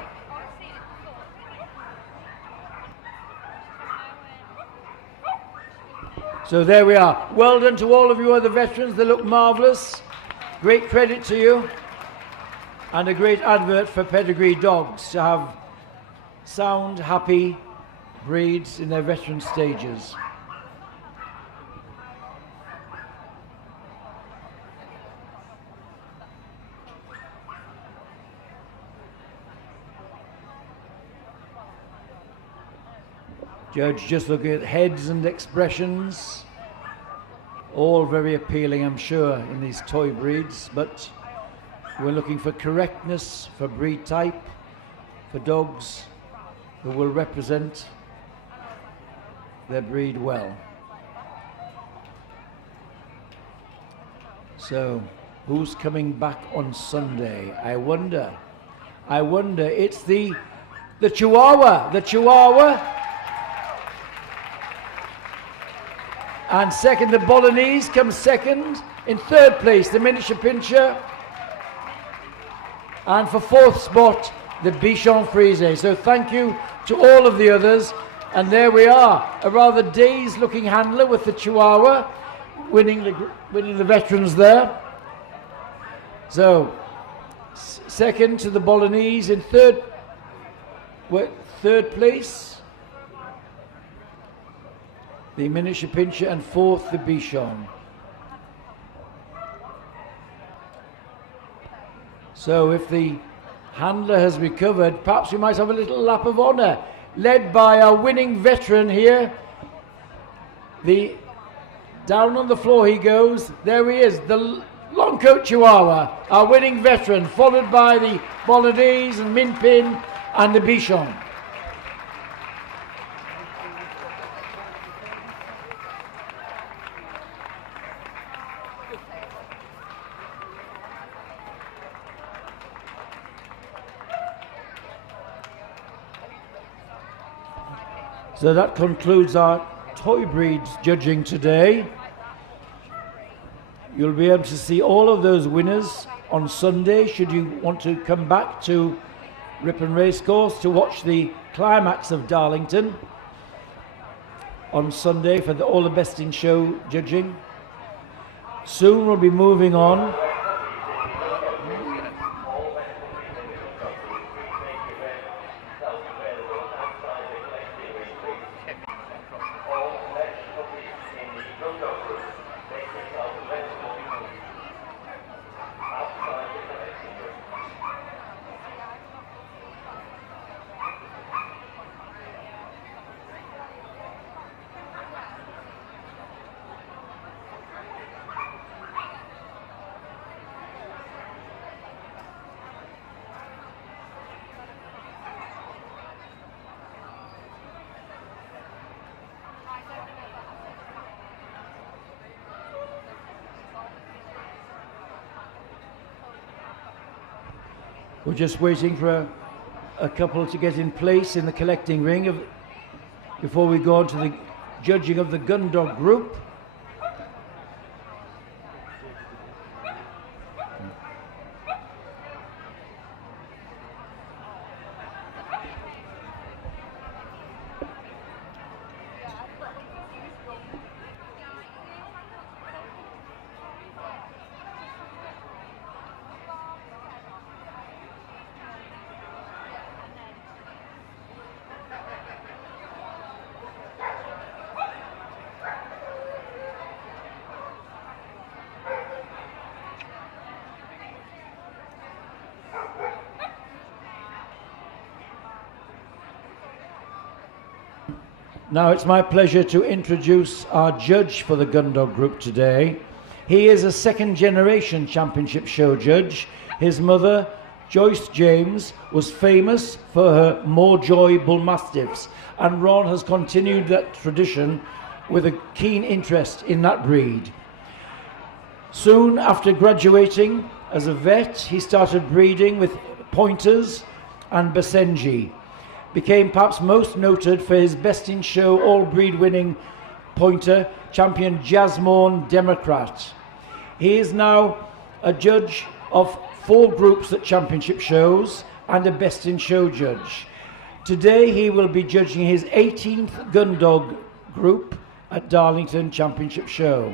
So there we are. Well done to all of you other veterans. They look marvellous. Great credit to you. And a great advert for pedigree dogs to have sound, happy breeds in their veteran stages. Judge just looking at heads and expressions. All very appealing, I'm sure, in these toy breeds, but we're looking for correctness, for breed type, for dogs who will represent their breed well. So, who's coming back on Sunday? I wonder. It's the Chihuahua. The Chihuahua. And second, the Bolognese comes second. In third place, the Miniature Pinscher. And for fourth spot, the Bichon Frise. So thank you to all of the others. And there we are, a rather dazed looking handler with the Chihuahua winning the veterans there. So second to the Bolognese in third place, the Miniature Pinscher, and fourth the Bichon. So if the handler has recovered, perhaps we might have a little lap of honour, led by our winning veteran here. Down on the floor he goes. There he is, the Longcoat Chihuahua, our winning veteran, followed by the Bolognese and Min Pin and the Bichon. So that concludes our toy breeds judging today. You'll be able to see all of those winners on Sunday, should you want to come back to Ripon Racecourse to watch the climax of Darlington on Sunday for all the best in show judging. Soon we'll be moving on. We're just waiting for a couple to get in place in the collecting ring before we go on to the judging of the Gundog group. Now it's my pleasure to introduce our judge for the Gundog group today. He is a second generation championship show judge. His mother, Joyce James, was famous for her Morejoy Bull Mastiffs, and Ron has continued that tradition with a keen interest in that breed. Soon after graduating as a vet, he started breeding with pointers and Basenji. Became perhaps most noted for his best in show all breed winning pointer, champion Jasmine Democrat. He is now a judge of 4 groups at championship shows and a best in show judge. Today he will be judging his 18th Gundog group at Darlington Championship Show.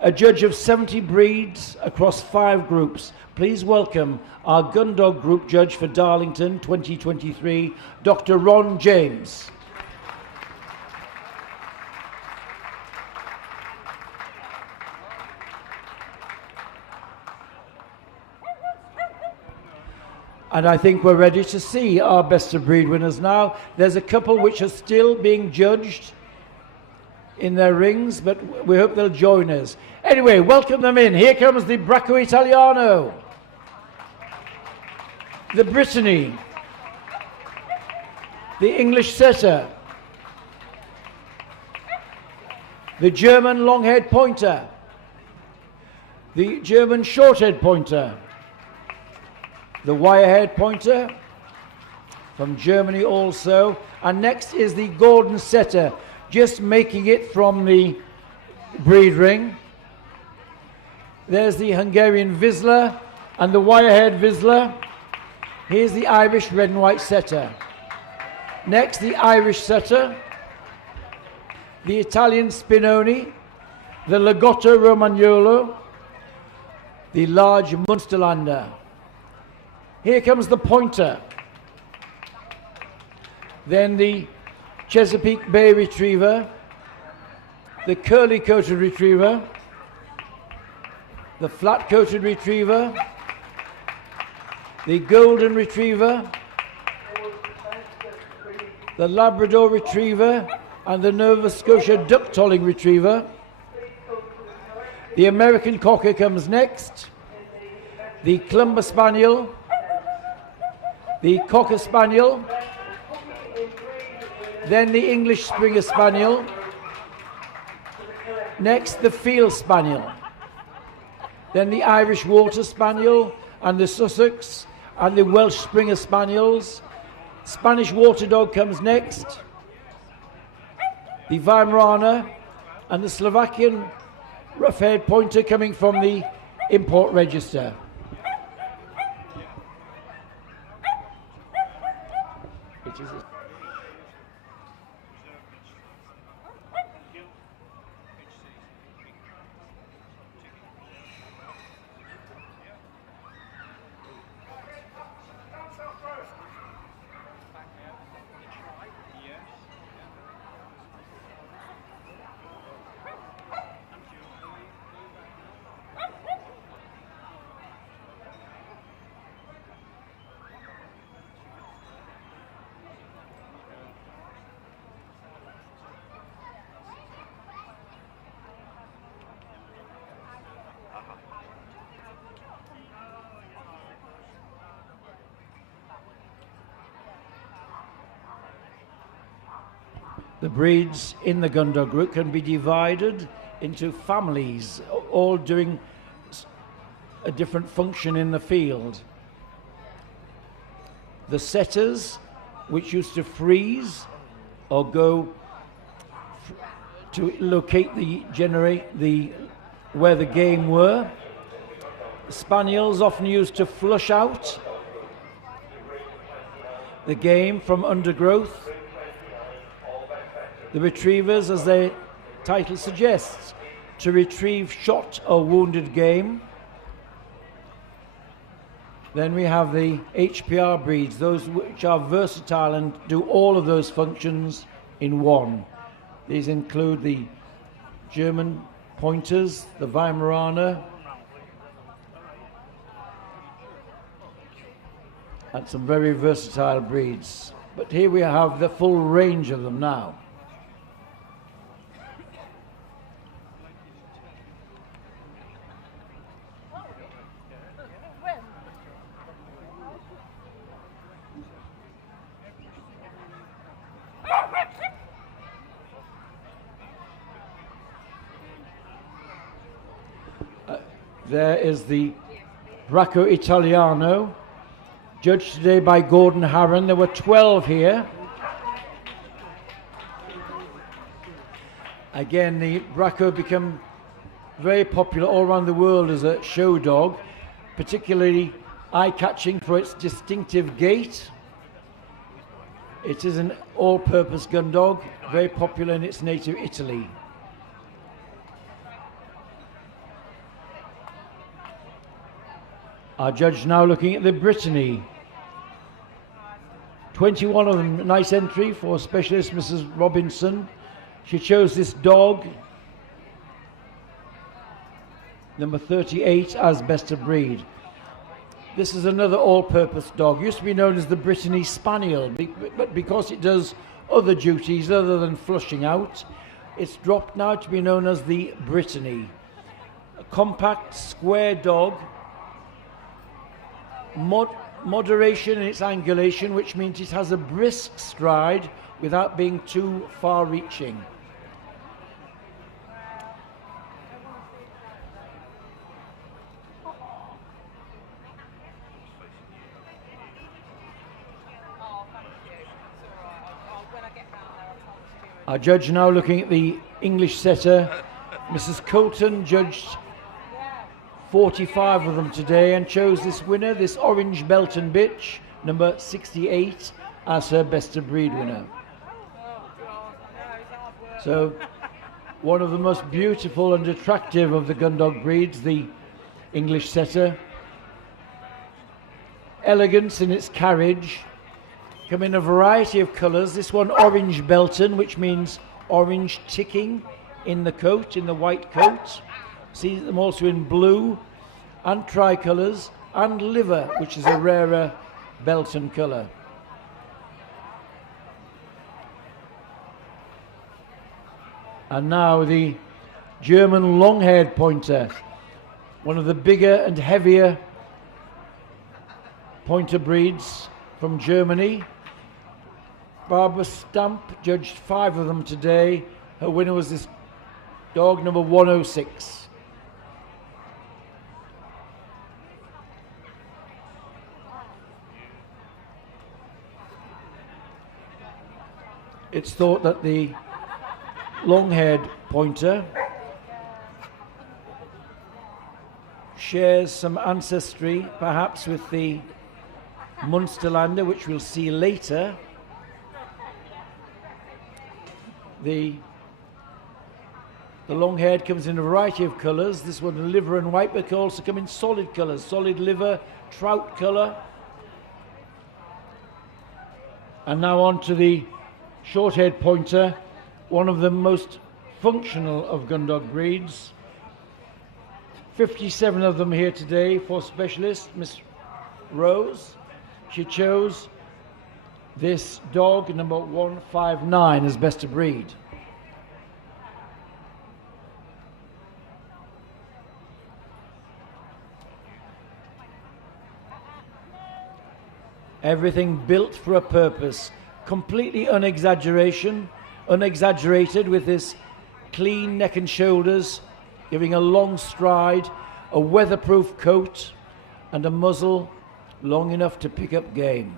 A judge of 70 breeds across 5 groups. Please welcome our Gundog Group Judge for Darlington 2023, Dr. Ron James. And I think we're ready to see our best of breed winners now. There's a couple which are still being judged in their rings, but we hope they'll join us. Anyway, welcome them in. Here comes the Bracco Italiano, the Brittany, the English Setter, the German long-haired pointer, the German short-haired pointer, the wire-haired pointer from Germany also, and next is the Gordon Setter, just making it from the breed ring. There's the Hungarian Vizsla and the wire-haired Vizsla. Here's the Irish red and white setter. Next, the Irish setter, the Italian Spinoni, the Lagotto Romagnolo, the large Munsterlander. Here comes the pointer. Then the Chesapeake Bay Retriever, the curly-coated Retriever, the flat-coated Retriever, the Golden Retriever, the Labrador Retriever, and the Nova Scotia Duck-Tolling Retriever. The American Cocker comes next, the Clumber Spaniel, the Cocker Spaniel, then the English Springer Spaniel, next the Field Spaniel, then the Irish Water Spaniel and the Sussex and the Welsh Springer Spaniels. Spanish Water Dog comes next, the Weimaraner and the Slovakian Rough-haired Pointer coming from the import register. It is The breeds in the Gundog group can be divided into families, all doing a different function in the field. The setters, which used to freeze or go to locate where the game were. The spaniels often used to flush out the game from undergrowth. The retrievers, as their title suggests, to retrieve shot or wounded game. Then we have the HPR breeds, those which are versatile and do all of those functions in one. These include the German pointers, the Weimaraner, and some very versatile breeds. But here we have the full range of them now. There is the Bracco Italiano, judged today by Gordon Harron. There were 12 here. Again, the Bracco become very popular all around the world as a show dog, particularly eye-catching for its distinctive gait. It is an all-purpose gun dog, very popular in its native Italy. Our judge now looking at the Brittany. 21 of them, nice entry for specialist Mrs. Robinson. She chose this dog, number 38, as best of breed. This is another all-purpose dog. Used to be known as the Brittany Spaniel, but because it does other duties other than flushing out, it's dropped now to be known as the Brittany. A compact, square dog, moderation in its angulation, which means it has a brisk stride without being too far-reaching. Our judge now looking at the English setter, Mrs. Colton, judged 45 of them today and chose this winner, this orange Belton bitch, number 68, as her best of breed winner. So, one of the most beautiful and attractive of the Gundog breeds, the English setter. Elegance in its carriage, come in a variety of colours. This one orange Belton, which means orange ticking in the coat, in the white coat. See them also in blue and tricolours, and liver, which is a rarer Belton colour. And now the German long-haired pointer, one of the bigger and heavier pointer breeds from Germany. Barbara Stamp judged 5 of them today. Her winner was this dog, number 106. It's thought that the long-haired pointer shares some ancestry perhaps with the Munsterlander, which we'll see later. The long-haired comes in a variety of colours. This one liver and white, but can also come in solid colours, solid liver, trout colour. And now on to the short-haired pointer, one of the most functional of Gundog breeds. 57 of them here today for specialist Miss Rose. She chose this dog, number 159, as best of breed. Everything built for a purpose, completely unexaggerated with this clean neck and shoulders, giving a long stride, a weatherproof coat, and a muzzle long enough to pick up game.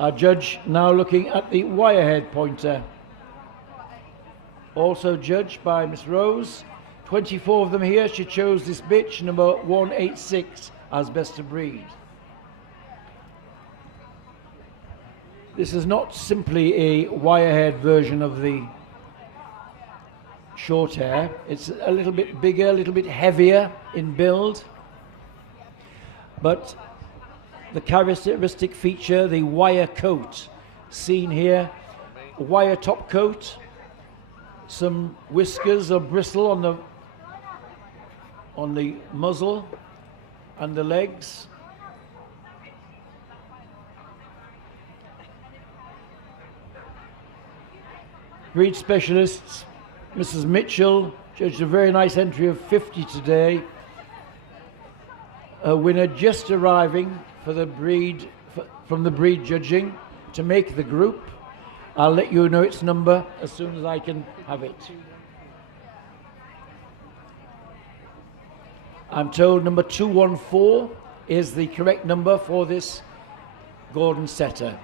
Our judge now looking at the wire-haired pointer, also judged by Miss Rose. 24 of them here. She chose this bitch, number 186, as best of breed. This is not simply a wire-haired version of the short hair. It's a little bit bigger, a little bit heavier in build. But the characteristic feature, the wire coat, seen here, a wire top coat, some whiskers or bristle on the muzzle and the legs. Breed specialists, Mrs. Mitchell judged a very nice entry of 50 today. A winner just arriving for the breed, from the breed judging to make the group. I'll let you know its number as soon as I can have it. I'm told number 214 is the correct number for this Gordon setter.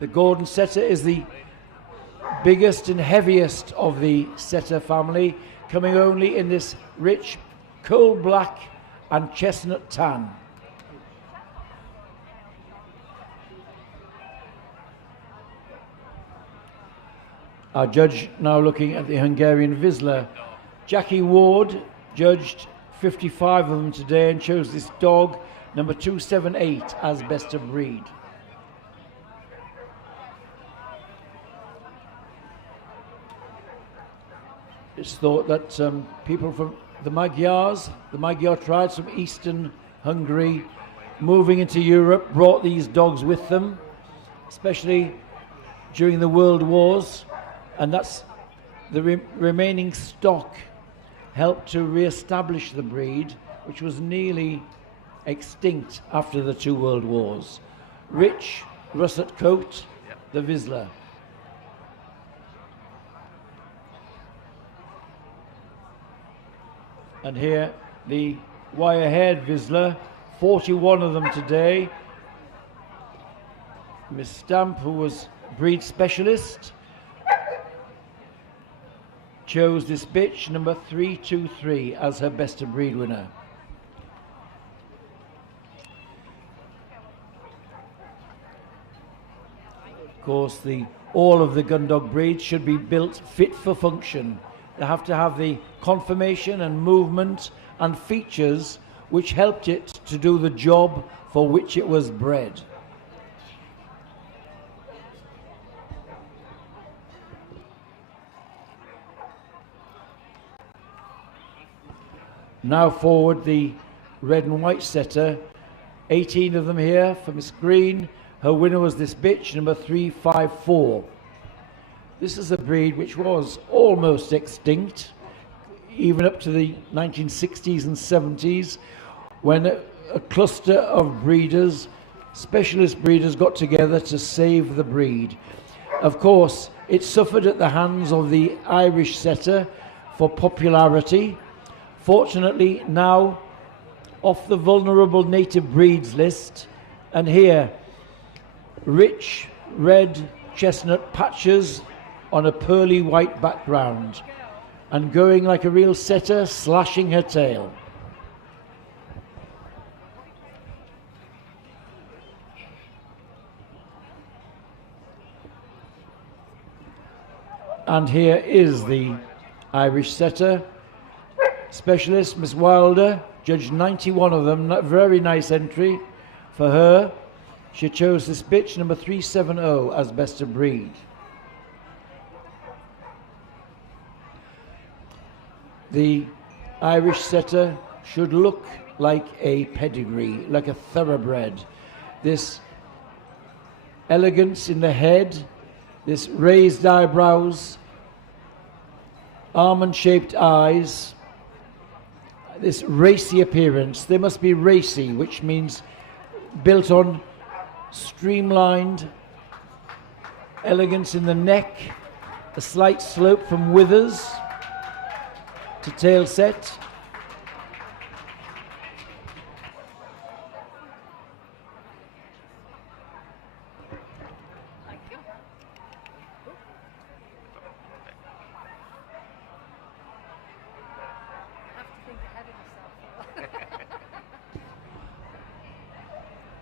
The Gordon setter is the biggest and heaviest of the setter family, coming only in this rich coal black and chestnut tan. Our judge now looking at the Hungarian Vizsla. Jackie Ward judged 55 of them today and chose this dog, number 278, as best of breed. It's thought that people from the Magyar tribes from eastern Hungary, moving into Europe, brought these dogs with them, especially during the World Wars, and that's the remaining stock helped to re-establish the breed, which was nearly extinct after the 2 World Wars. Rich russet coat, the Vizsla. And here the wire-haired Vizsla, 41 of them today. Miss Stamp, who was breed specialist, chose this bitch, number 323, as her best of breed winner. Of course, all of the Gundog breeds should be built fit for function. They have to have the conformation and movement and features which helped it to do the job for which it was bred. Now forward the red and white setter, 18 of them here for Miss Green. Her winner was this bitch, number 354. This is a breed which was almost extinct, even up to the 1960s and 70s, when a cluster of breeders, specialist breeders, got together to save the breed. Of course, it suffered at the hands of the Irish setter for popularity. Fortunately, now off the vulnerable native breeds list, and here, rich red chestnut patches on a pearly white background, and going like a real setter, slashing her tail. And here is the Irish setter specialist, Miss Wilder, judged 91 of them. Very nice entry for her. She chose this bitch, number 370, as best of breed. The Irish setter should look like a pedigree, like a thoroughbred. This elegance in the head, this raised eyebrows, almond-shaped eyes, this racy appearance. They must be racy, which means built on streamlined elegance in the neck, a slight slope from withers to tail set.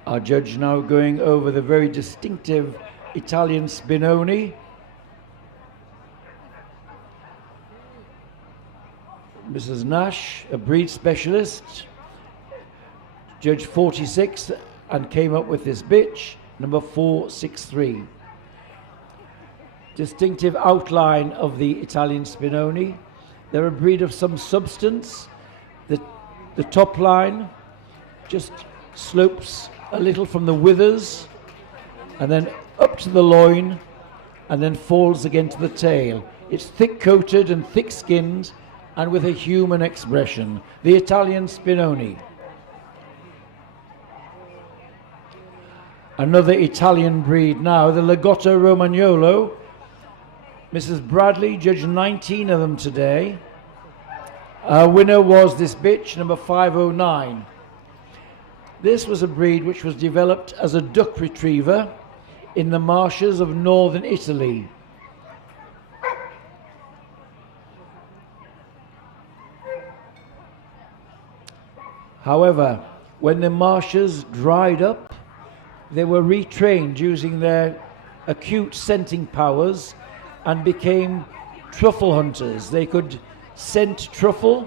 Our judge now going over the very distinctive Italian Spinoni. Mrs. Nash, a breed specialist, judged 46 and came up with this bitch, number 463. Distinctive outline of the Italian Spinoni. They're a breed of some substance. The top line just slopes a little from the withers and then up to the loin and then falls again to the tail. It's thick-coated and thick-skinned and with a human expression. The Italian Spinoni. Another Italian breed now, the Lagotto Romagnolo. Mrs. Bradley judged 19 of them today. Our winner was this bitch, number 509. This was a breed which was developed as a duck retriever in the marshes of northern Italy. However, when the marshes dried up, they were retrained using their acute scenting powers and became truffle hunters. They could scent truffle,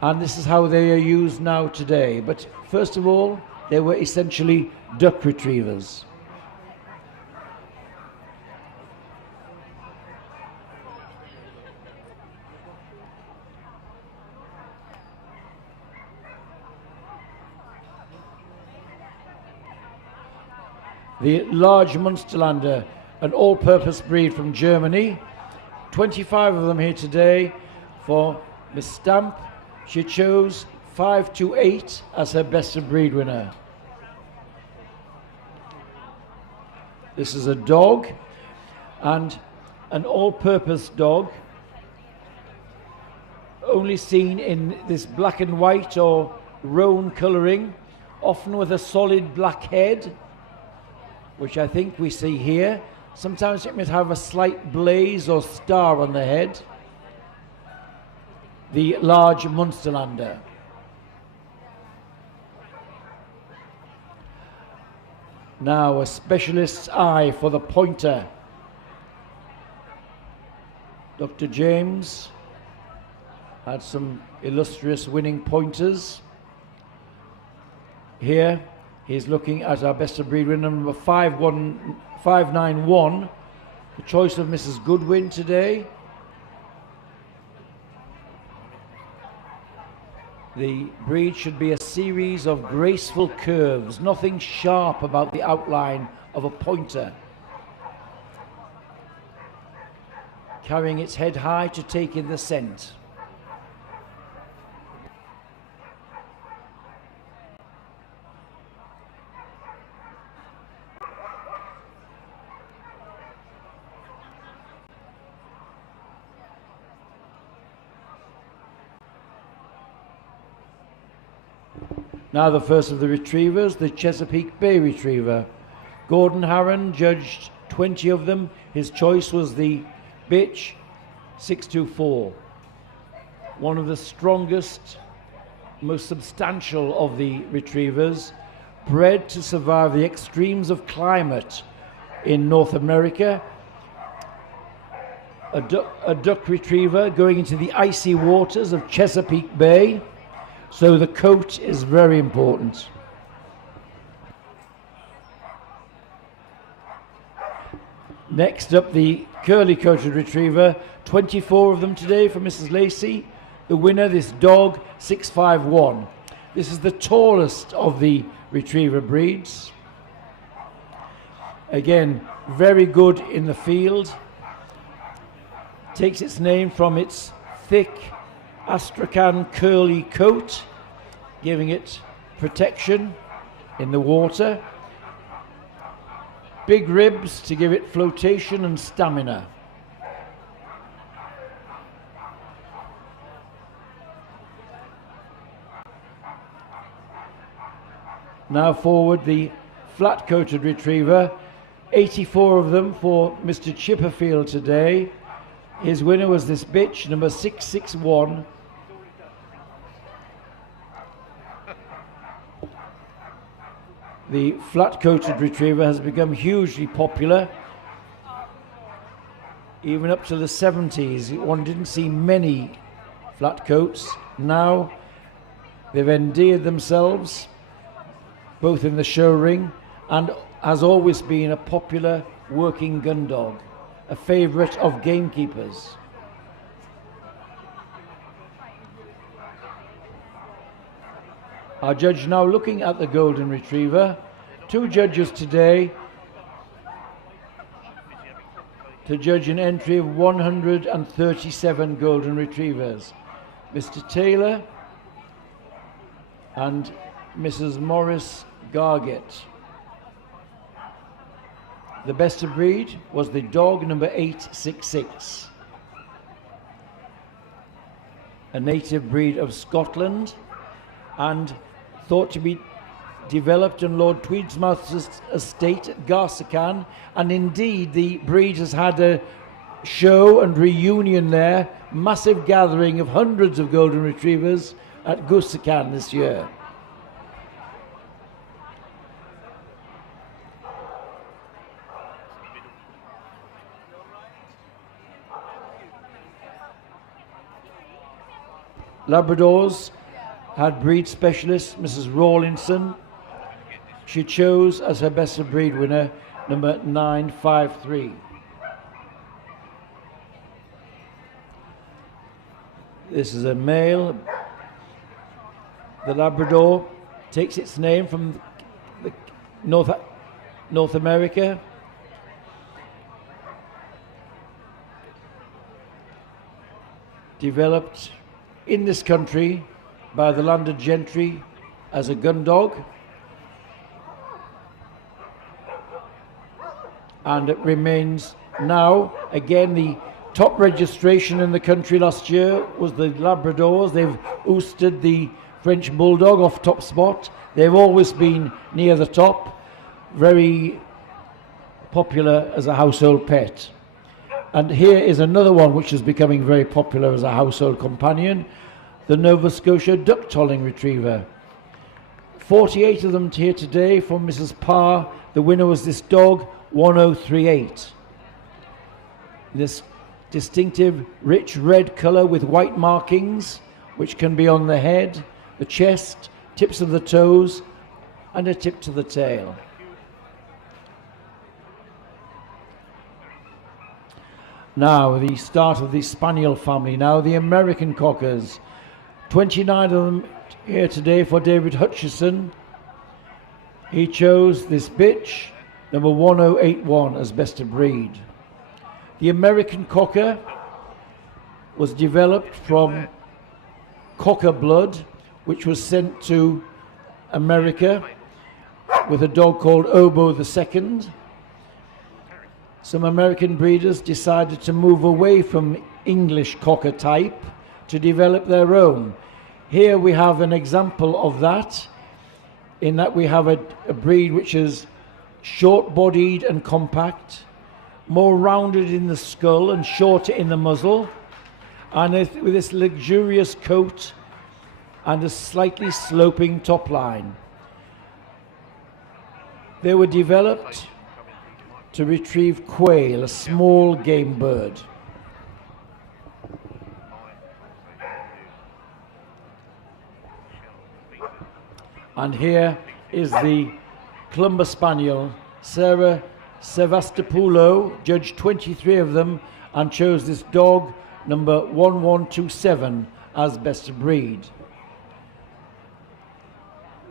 and this is how they are used now today. But first of all, they were essentially duck retrievers. The large Munsterlander, an all-purpose breed from Germany. 25 of them here today for Miss Stamp. She chose 528 as her best of breed winner. This is a dog, and an all-purpose dog, only seen in this black and white or roan colouring, often with a solid black head, which I think we see here. Sometimes it might have a slight blaze or star on the head. the large Munsterlander. Now a specialist's eye for the pointer. Dr. James had some illustrious winning pointers. Here he's looking at our best of breed winner number 591, the choice of Mrs. Goodwin today. The breed should be a series of graceful curves, nothing sharp about the outline of a pointer. Carrying its head high to take in the scent. Now the first of the retrievers, the Chesapeake Bay Retriever. Gordon Harron judged 20 of them. His choice was the bitch 624. One of the strongest, most substantial of the retrievers, bred to survive the extremes of climate in North America. A duck retriever going into the icy waters of Chesapeake Bay. So the coat is very important. Next up, the curly-coated retriever, 24 of them today for Mrs. Lacey. The winner, this dog, 651. This is the tallest of the retriever breeds. Again, very good in the field. Takes its name from its thick Astrakhan curly coat, giving it protection in the water. Big ribs to give it flotation and stamina. Now forward the flat-coated retriever, 84 of them for Mr. Chipperfield today. His winner was this bitch, number 661. The flat-coated retriever has become hugely popular. Even up to the 70s, one didn't see many flat coats. Now they've endeared themselves, both in the show ring and has always been a popular working gun dog, a favourite of gamekeepers. Our judge now looking at the golden retriever. Two judges today to judge an entry of 137 golden retrievers. Mr. Taylor and Mrs. Morris Gargett. The best of breed was the dog number 866. A native breed of Scotland and thought to be developed on Lord Tweedsmouth's estate at Garsacan, and indeed the breed has had a show and reunion there, massive gathering of hundreds of golden retrievers at Garsacan this year. Labradors had breed specialist Mrs. Rawlinson. She chose as her best of breed winner number 953. This is a male. The Labrador takes its name from the North America. Developed in this country by the landed gentry as a gun dog, and it remains now. Again, the top registration in the country last year was the Labradors. They've ousted the French Bulldog off top spot. They've always been near the top, very popular as a household pet. And here is another one which is becoming very popular as a household companion, the Nova Scotia Duck Tolling Retriever. 48 of them here today from Mrs. Parr. The winner was this dog, 1038. This distinctive rich red colour with white markings, which can be on the head, the chest, tips of the toes, and a tip to the tail. Now, the start of the Spaniel family. Now, the American Cockers. 29 of them here today for David Hutchison. He chose this bitch, number 1081, as best of breed. The American Cocker was developed from Cocker blood, which was sent to America with a dog called Obo II. Some American breeders decided to move away from English Cocker type to develop their own. Here we have an example of that, in that we have a breed which is short-bodied and compact, more rounded in the skull and shorter in the muzzle, and with this luxurious coat and a slightly sloping top line. They were developed to retrieve quail, a small game bird. And here is the Clumber Spaniel, Sarah Sevastopoulos, judged 23 of them and chose this dog, number 1127, as best of breed.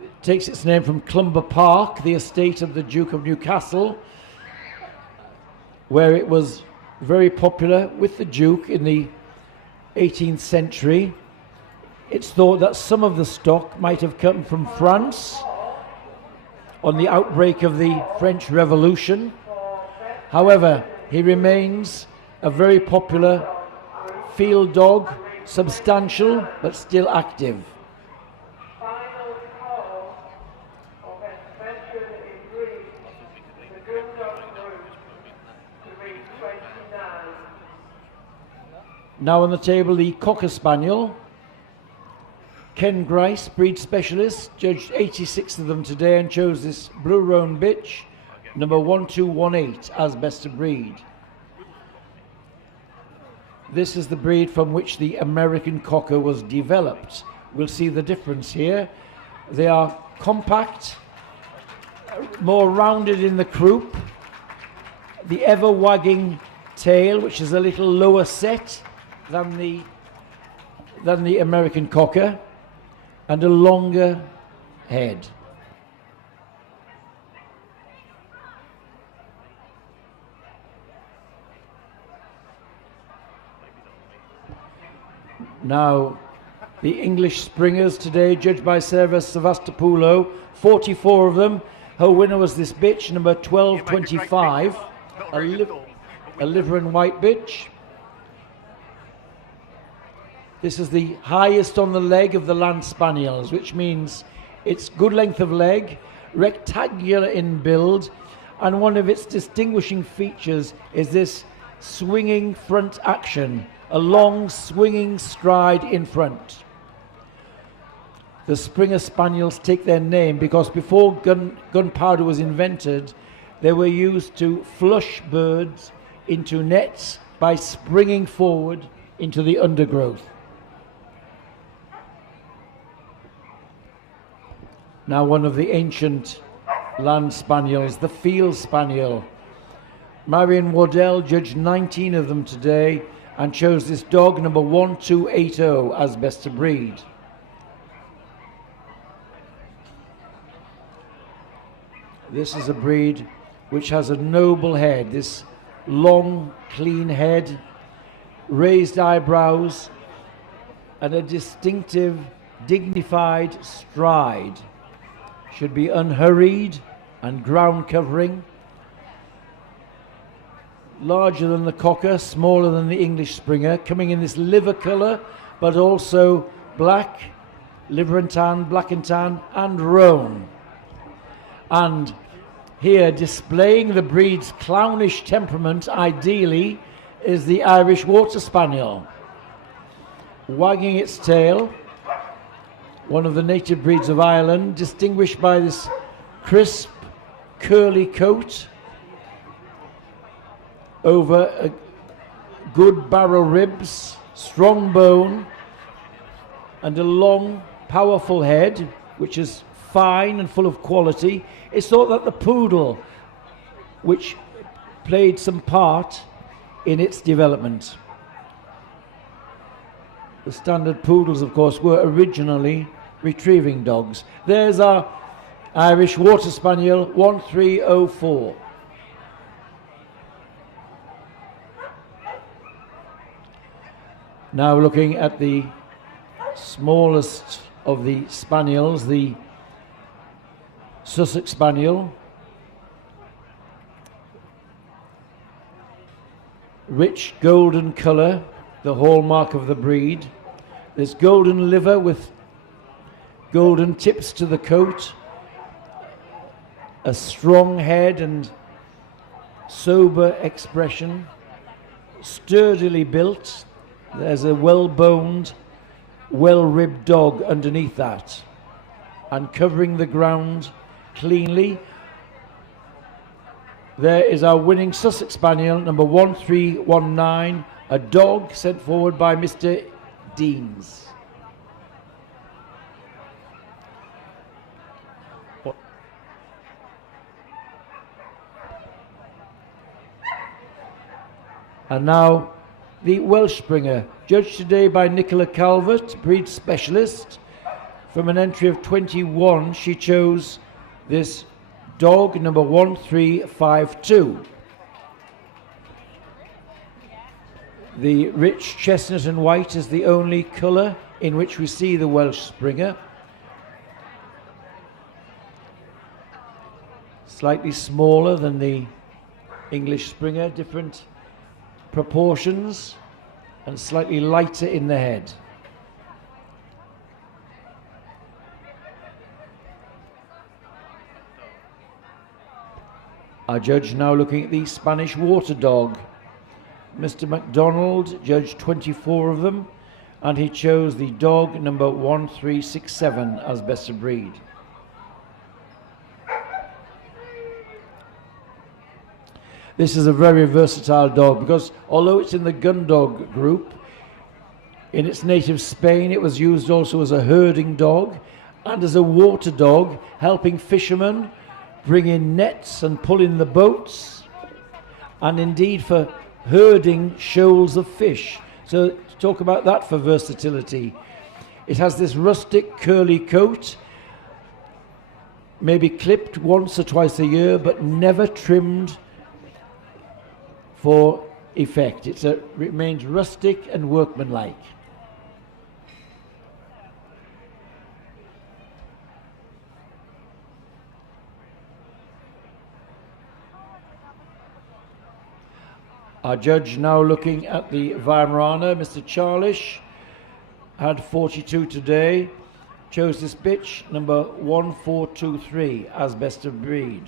It takes its name from Clumber Park, the estate of the Duke of Newcastle, where it was very popular with the Duke in the 18th century. It's thought that some of the stock might have come from France on the outbreak of the French Revolution. However, he remains a very popular field dog, substantial but still active. Final call of expansion in breed, the Gundog group to reach 29. Now on the table, the Cocker Spaniel. Ken Grice, breed specialist, judged 86 of them today and chose this Blue Roan bitch, number 1218, as best of breed. This is the breed from which the American Cocker was developed. We'll see the difference here. They are compact, more rounded in the croup, the ever-wagging tail, which is a little lower set than the American Cocker, and a longer head. Now, the English Springers today, judged by Sarah Sevastopoulos, 44 of them. Her winner was this bitch, number 1225, a liver and white bitch. This is the highest on the leg of the Land Spaniels, which means it's good length of leg, rectangular in build, and one of its distinguishing features is this swinging front action, a long swinging stride in front. The Springer Spaniels take their name because before gunpowder was invented, they were used to flush birds into nets by springing forward into the undergrowth. Now one of the ancient Land Spaniels, the Field Spaniel. Marion Waddell judged 19 of them today and chose this dog, number 1280, as best of breed. This is a breed which has a noble head, this long, clean head, raised eyebrows, and a distinctive, dignified stride. Should be unhurried and ground covering. Larger than the Cocker, smaller than the English Springer, coming in this liver colour, but also black, liver and tan, black and tan, and roan. And here, displaying the breed's clownish temperament, ideally, is the Irish Water Spaniel, wagging its tail, one of the native breeds of Ireland, distinguished by this crisp, curly coat over good barrel ribs, strong bone, and a long, powerful head, which is fine and full of quality. It's thought that the poodle, which played some part in its development. The standard poodles, of course, were originally retrieving dogs. There's our Irish Water Spaniel 1304. Now looking at the smallest of the spaniels, the Sussex Spaniel. Rich golden colour, the hallmark of the breed. There's golden liver with golden tips to the coat, a strong head and sober expression, sturdily built. There's a well-boned, well-ribbed dog underneath that, and covering the ground cleanly. There is our winning Sussex Spaniel, number 1319, a dog sent forward by Mr. Deans. And now the Welsh Springer, judged today by Nicola Calvert, breed specialist. From an entry of 21, she chose this dog, number 1352. The rich chestnut and white is the only colour in which we see the Welsh Springer. Slightly smaller than the English Springer, different proportions, and slightly lighter in the head. Our judge now looking at the Spanish Water Dog. Mr. MacDonald judged 24 of them, and he chose the dog number 1367 as best of breed. This is a very versatile dog because although it's in the Gundog group, in its native Spain it was used also as a herding dog and as a water dog, helping fishermen bring in nets and pull in the boats, and indeed for herding shoals of fish. So talk about that for versatility. It has this rustic curly coat, maybe clipped once or twice a year, but never trimmed for effect. It remains rustic and workmanlike. Our judge now looking at the Weimaraner, Mr. Charlish, had 42 today, chose this bitch, number 1423, as best of breed.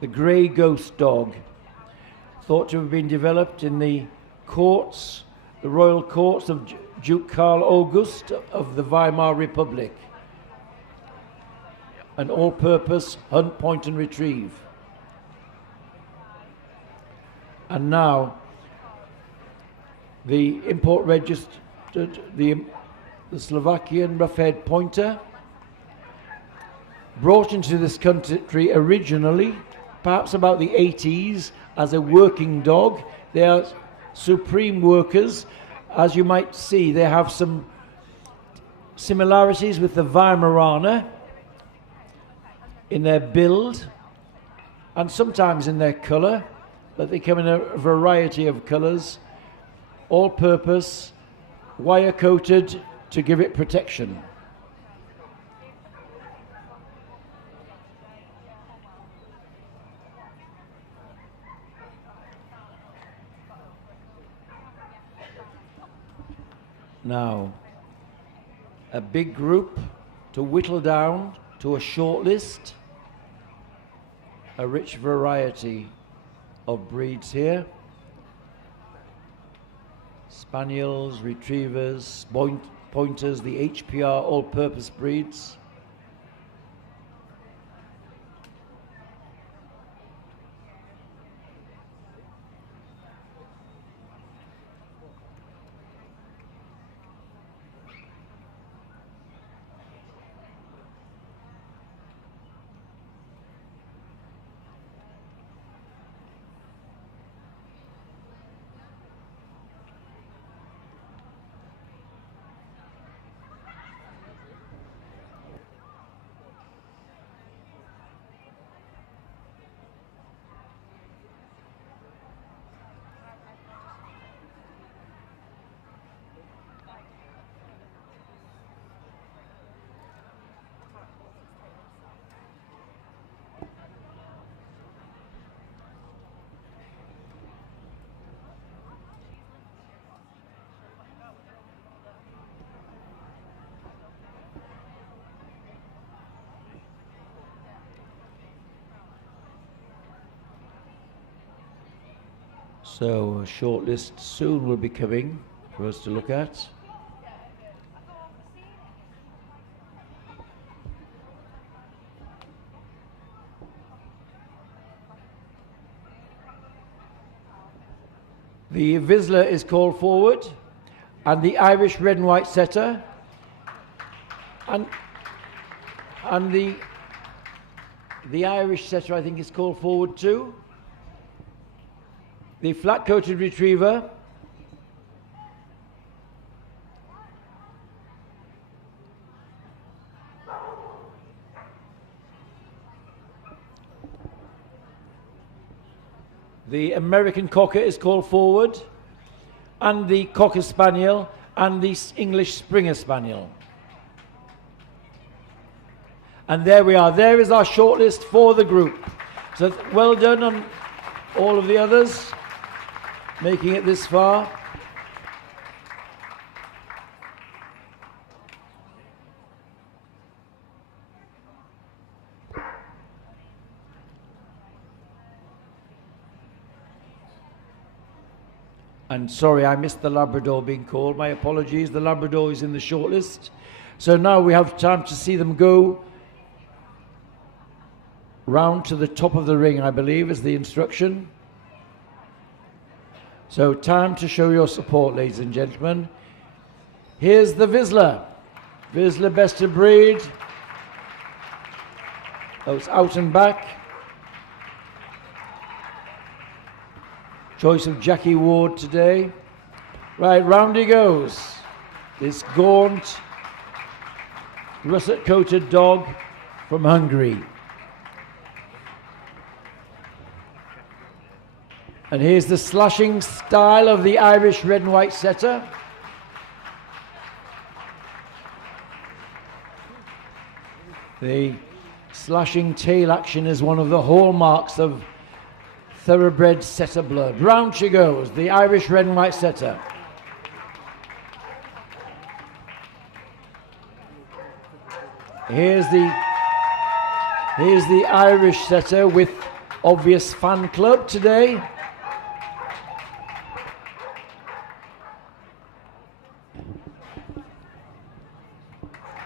The Grey Ghost Dog, thought to have been developed in the courts, the royal courts of Duke Karl August of the Weimar Republic. An all-purpose hunt, point and retrieve. And now the import registered, the Slovakian rough-head pointer, brought into this country originally, perhaps about the 80s, as a working dog. They are supreme workers. As you might see, they have some similarities with the Weimaraner in their build and sometimes in their colour, but they come in a variety of colours, all-purpose, wire-coated to give it protection. Now, a big group to whittle down to a short list, a rich variety of breeds here. Spaniels, Retrievers, Pointers, the HPR all-purpose breeds. So a short list soon will be coming for us to look at. The Vizsla is called forward, and the Irish red and white setter, and the Irish setter I think is called forward too. The flat-coated retriever, the American Cocker is called forward, and the Cocker Spaniel, and the English Springer Spaniel. And there we are. There is our shortlist for the group. So well done on all of the others making it this far. And sorry, I missed the Labrador being called. My apologies. The Labrador is in the shortlist. So now we have time to see them go round to the top of the ring, I believe, is the instruction. So time to show your support, ladies and gentlemen. Here's the Vizsla. Vizsla best of breed. Oh, it's out and back. Choice of Jackie Ward today. Right, round he goes. This gaunt, russet-coated dog from Hungary. And here's the slashing style of the Irish red and white setter. The slashing tail action is one of the hallmarks of thoroughbred setter blood. Round she goes, the Irish red and white setter. Here's the Irish setter with obvious fan club today.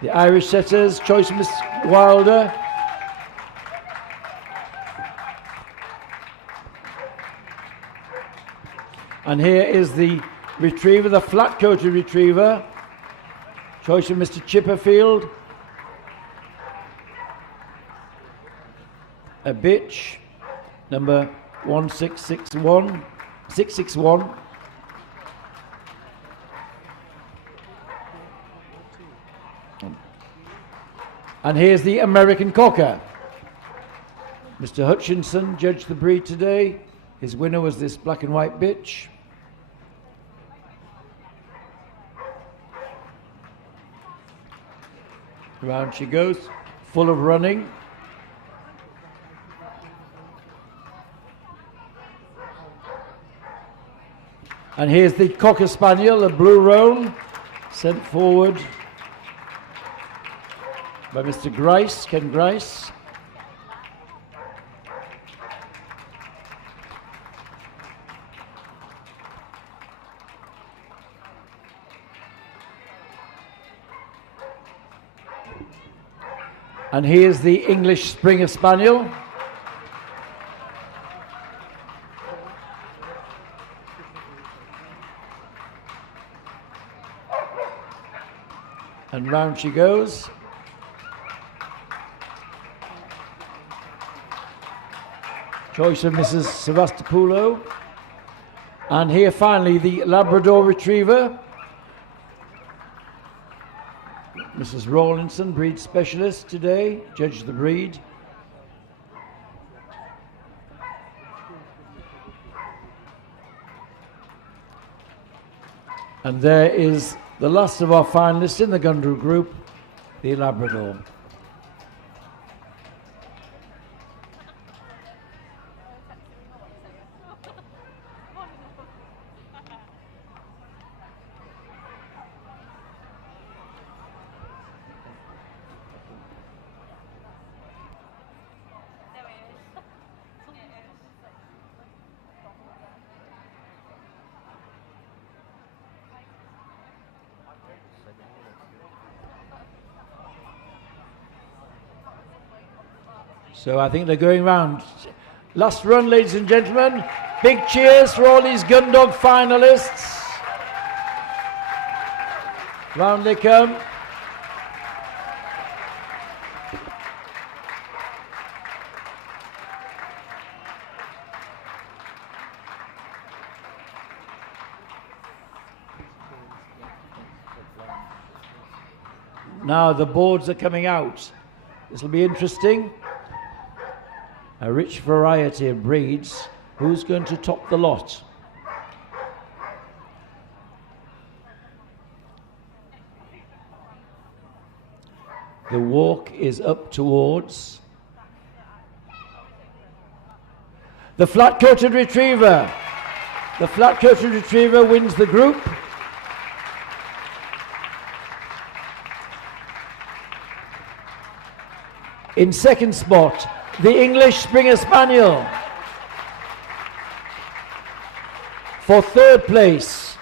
The Irish setters, choice of Miss Wilder. And here is the retriever, the flat-coated retriever. Choice of Mr. Chipperfield. A bitch, number 661. And here's the American Cocker. Mr. Hutchinson judged the breed today. His winner was this black and white bitch. Round she goes, full of running. And here's the Cocker Spaniel, the blue roan, sent forward by Mr. Grice, Ken Grice. And here's the English Springer Spaniel. And round she goes. Choice of Mrs. Sevastopoulos. And here finally the Labrador Retriever. Mrs. Rawlinson, breed specialist today, judged the breed. And there is the last of our finalists in the Gundog group, the Labrador. So I think they're going round. Last run, ladies and gentlemen. Big cheers for all these Gundog finalists. Round they come. Now the boards are coming out. This will be interesting. A rich variety of breeds. Who's going to top the lot? The walk is up towards the flat-coated retriever. The flat-coated retriever wins the group. In second spot, the English Springer Spaniel. For third place,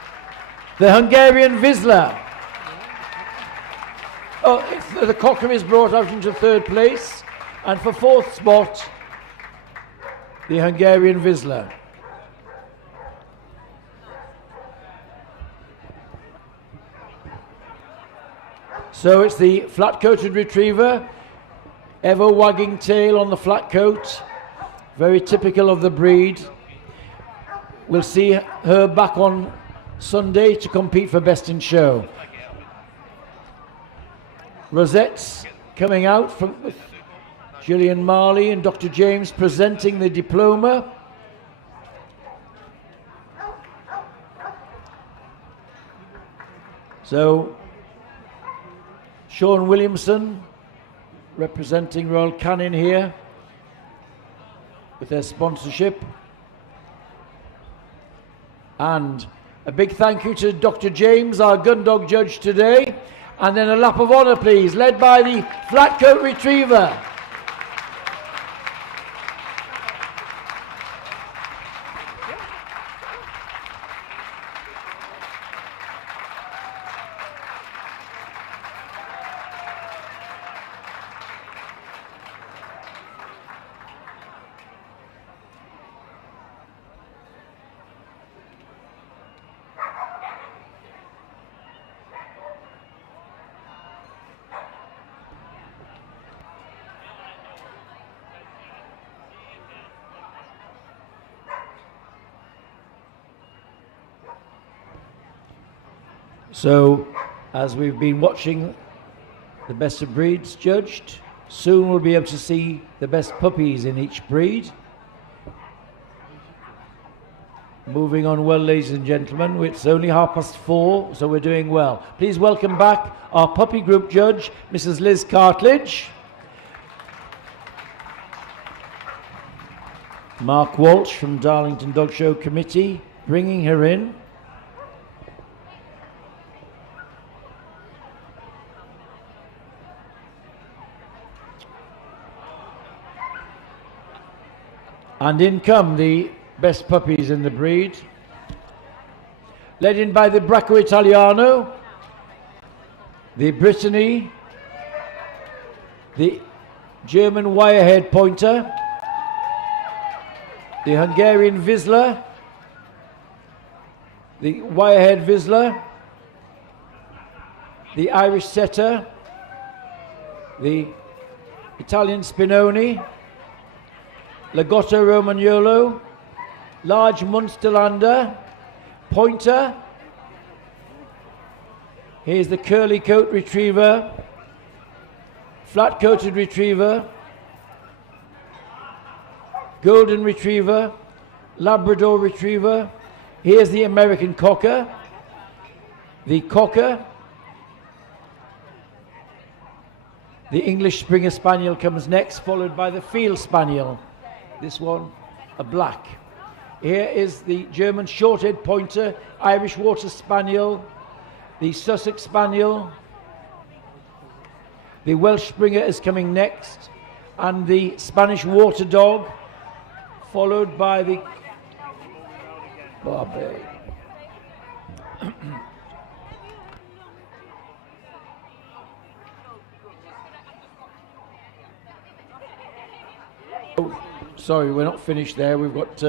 the Hungarian Vizsla. Oh, the Cochrane is brought out into third place. And for fourth spot, the Hungarian Vizsla. So it's the flat-coated retriever. Ever wagging tail on the flat coat, very typical of the breed. We'll see her back on Sunday to compete for Best in Show. Rosettes coming out from Gillian Marley and Dr. James presenting the diploma. So, Sean Williamson representing Royal Canin here with their sponsorship. And a big thank you to Dr. James, our Gundog judge today. And then a lap of honour, please, led by the Flatcoat Retriever. So, as we've been watching the best of breeds judged, soon we'll be able to see the best puppies in each breed. Moving on well, ladies and gentlemen. It's only 4:30, so we're doing well. Please welcome back our puppy group judge, Mrs. Liz Cartledge. Mark Walsh from Darlington Dog Show Committee, bringing her in. And in come the best puppies in the breed. Led in by the Bracco Italiano, the Brittany, the German Wirehead Pointer, the Hungarian Vizsla, the Wirehead Vizsla, the Irish Setter, the Italian Spinoni, Lagotto Romagnolo, large Munsterlander, Pointer. Here's the curly coat retriever, flat coated retriever, golden retriever, Labrador retriever. Here's the American Cocker, the Cocker. The English Springer Spaniel comes next, followed by the Field Spaniel. This one, a black. Here is the German Short-Haired Pointer, Irish Water Spaniel, the Sussex Spaniel. The Welsh Springer is coming next, and the Spanish Water Dog, followed by the Barbet. Oh, sorry, we're not finished there. We've got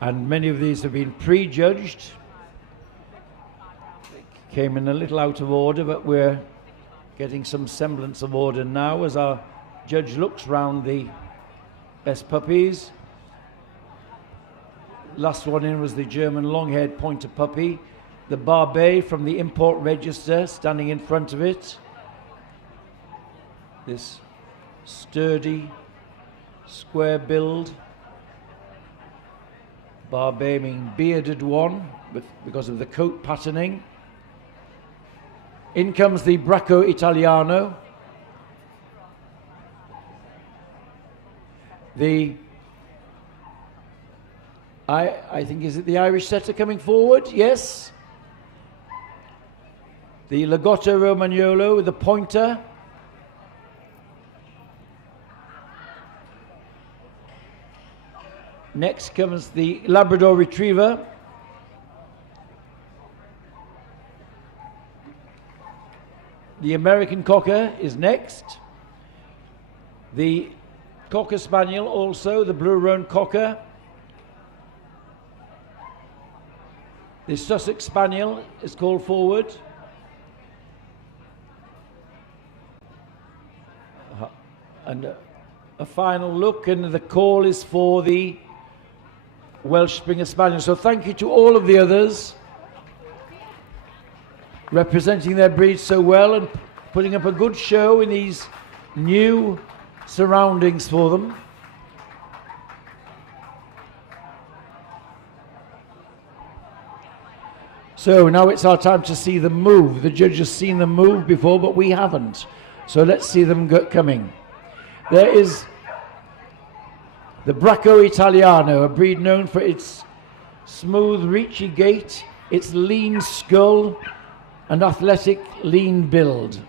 and many of these have been prejudged. They came in a little out of order, but we're getting some semblance of order now as our judge looks round the best puppies. Last one in was the German long-haired pointer puppy, the Barbet from the import register, standing in front of it. This sturdy, square build. Barbet meaning bearded one, because of the coat patterning. In comes the Bracco Italiano. I think, is it the Irish Setter coming forward? Yes. The Lagotto Romagnolo, the Pointer. Next comes the Labrador Retriever. The American Cocker is next. The Cocker Spaniel also, the Blue Roan Cocker. The Sussex Spaniel is called forward. And a final look, and the call is for the Welsh Springer Spaniel. So thank you to all of the others representing their breed so well and putting up a good show in these new surroundings for them. So now it's our time to see them move. The judge has seen them move before, but we haven't. So let's see them coming. There is the Bracco Italiano, a breed known for its smooth, reachy gait, its lean skull, and athletic, lean build.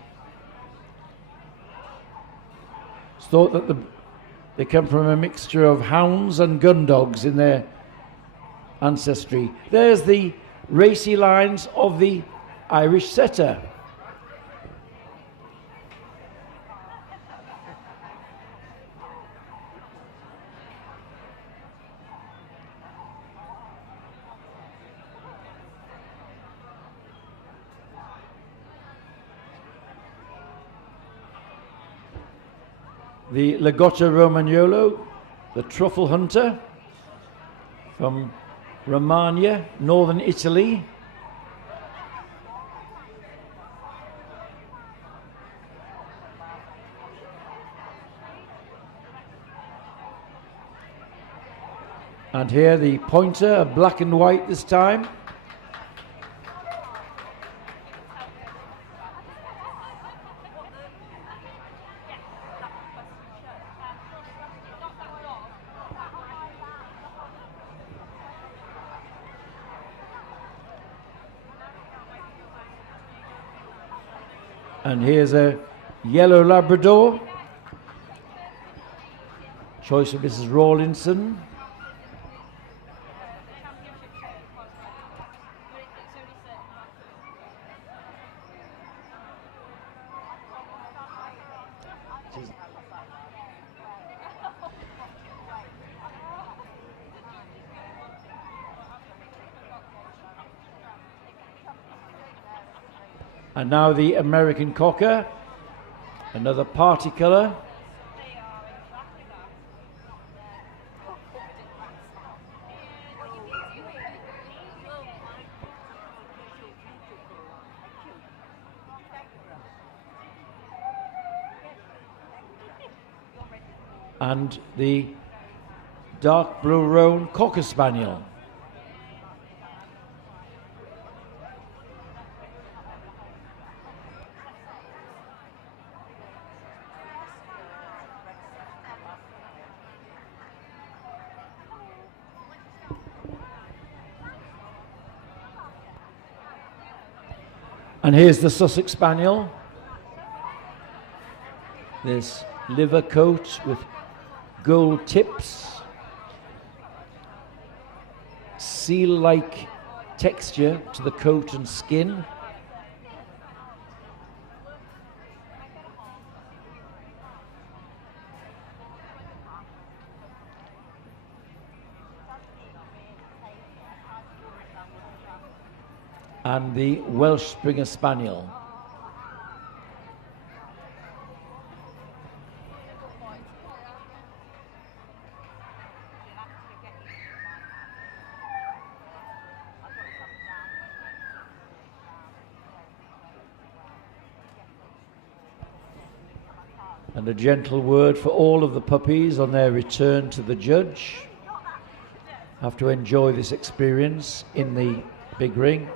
It's thought that they come from a mixture of hounds and gundogs in their ancestry. There's the racy lines of the Irish Setter. The Lagotto Romagnolo, the truffle hunter from Romagna, northern Italy. And here the pointer, black and white this time. And here's a yellow Labrador. Choice of Mrs. Rawlinson. And now the American Cocker, another party colour. And the dark blue roan Cocker Spaniel. And here's the Sussex Spaniel. This liver coat with gold tips. Seal-like texture to the coat and skin. And the Welsh Springer Spaniel. And a gentle word for all of the puppies on their return to the judge. Have to enjoy this experience in the big ring.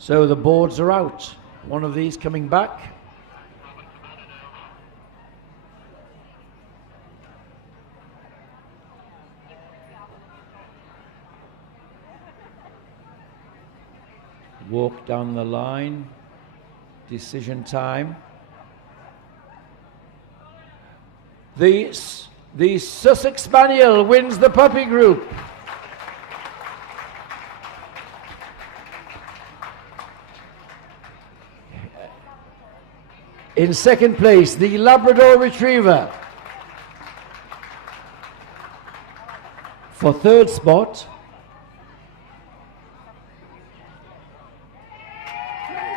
So the boards are out. One of these coming back. Walk down the line. Decision time. The Sussex Spaniel wins the puppy group. In second place, the Labrador Retriever. For third spot,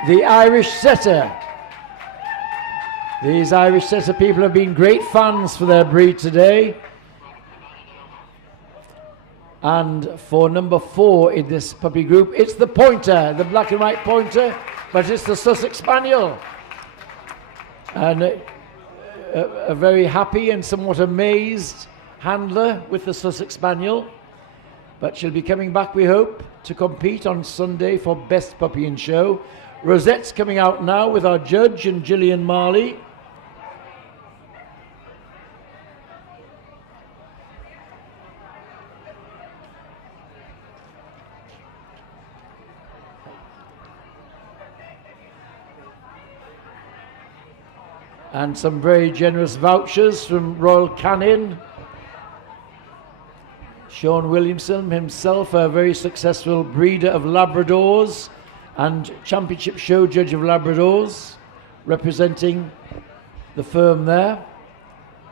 the Irish Setter. These Irish Setter people have been great fans for their breed today. And for number 4 in this puppy group, it's the pointer, the black and white pointer, but it's the Sussex Spaniel. And a very happy and somewhat amazed handler with the Sussex Spaniel. But she'll be coming back, we hope, to compete on Sunday for Best Puppy in Show. Rosette's coming out now with our judge and Gillian Marley. And some very generous vouchers from Royal Canin. Sean Williamson, himself a very successful breeder of Labradors, and Championship Show Judge of Labradors, representing the firm there.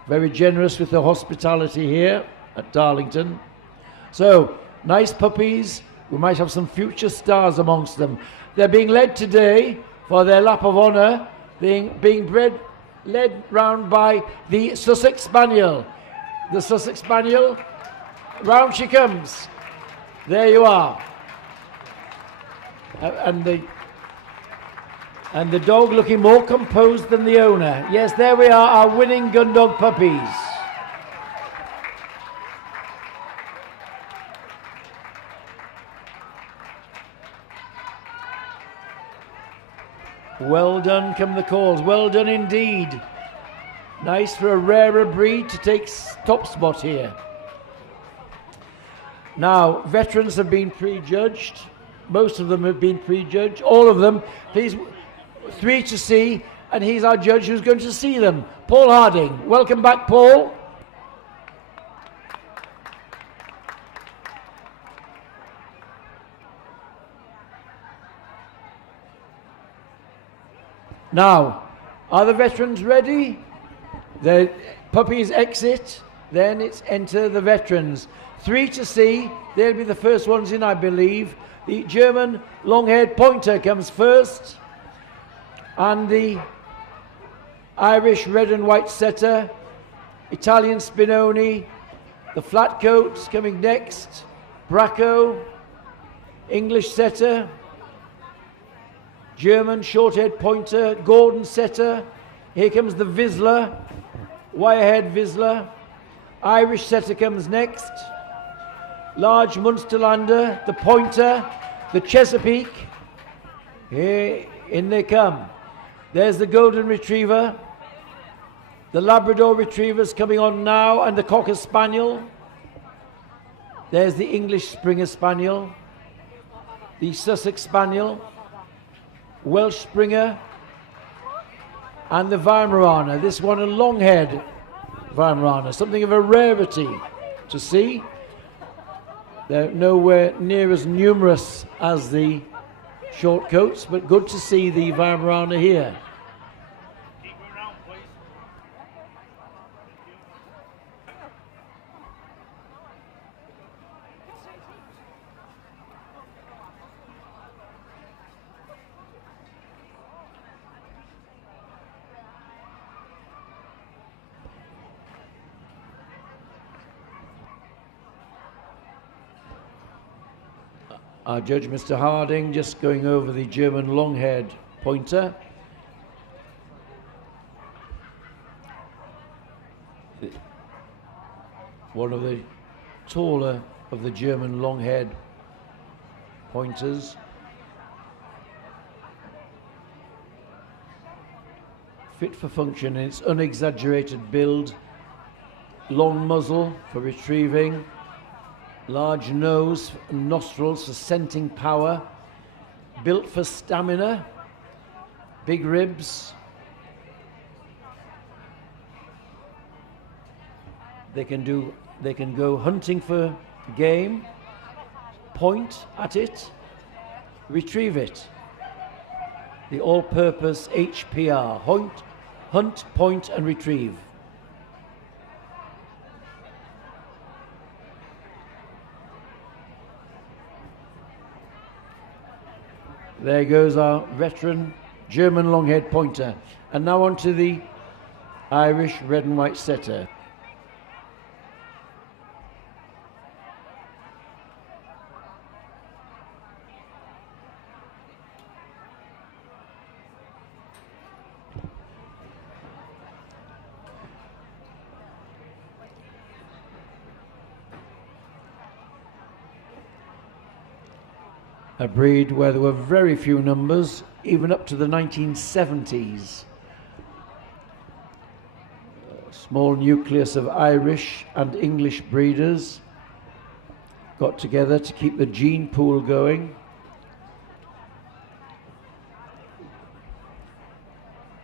Very generous with the hospitality here at Darlington. So, nice puppies. We might have some future stars amongst them. They're being led today for their lap of honour, led round by the Sussex Spaniel. The Sussex Spaniel, round she comes. There you are. And the dog looking more composed than the owner. Yes, there we are, our winning Gundog puppies. Well done come the calls, well done indeed. Nice for a rarer breed to take top spot here. Now, veterans have been prejudged. Most of them have been prejudged. All of them. Please, 3 to see, and he's our judge who's going to see them. Paul Harding. Welcome back, Paul. Now, are the veterans ready? The puppies exit, then it's enter the veterans. 3 to see, they'll be the first ones in, I believe. The German long-haired pointer comes first, and the Irish red and white setter, Italian Spinoni, the flat coats coming next, Bracco, English setter, German short-haired pointer, Gordon setter. Here comes the Vizsla, wire-haired Vizsla. Irish setter comes next. Large Munsterlander, the pointer, the Chesapeake. Here, in they come. There's the Golden Retriever. The Labrador Retrievers coming on now, and the Cocker Spaniel. There's the English Springer Spaniel. The Sussex Spaniel. Welsh Springer, and the Weimaraner. This one a long-haired Weimaraner, something of a rarity to see. They're nowhere near as numerous as the short coats, but good to see the Weimaraner here. Our judge, Mr. Harding, just going over the German long-haired pointer. One of the taller of the German long-haired pointers. Fit for function in its unexaggerated build, long muzzle for retrieving, large nose and nostrils for scenting power, built for stamina, big ribs. They can go hunting for game, point at it, retrieve it. The all-purpose HPR, hunt, point and retrieve. There goes our veteran German long-haired pointer. And now on to the Irish red and white setter. A breed where there were very few numbers, even up to the 1970s. A small nucleus of Irish and English breeders got together to keep the gene pool going.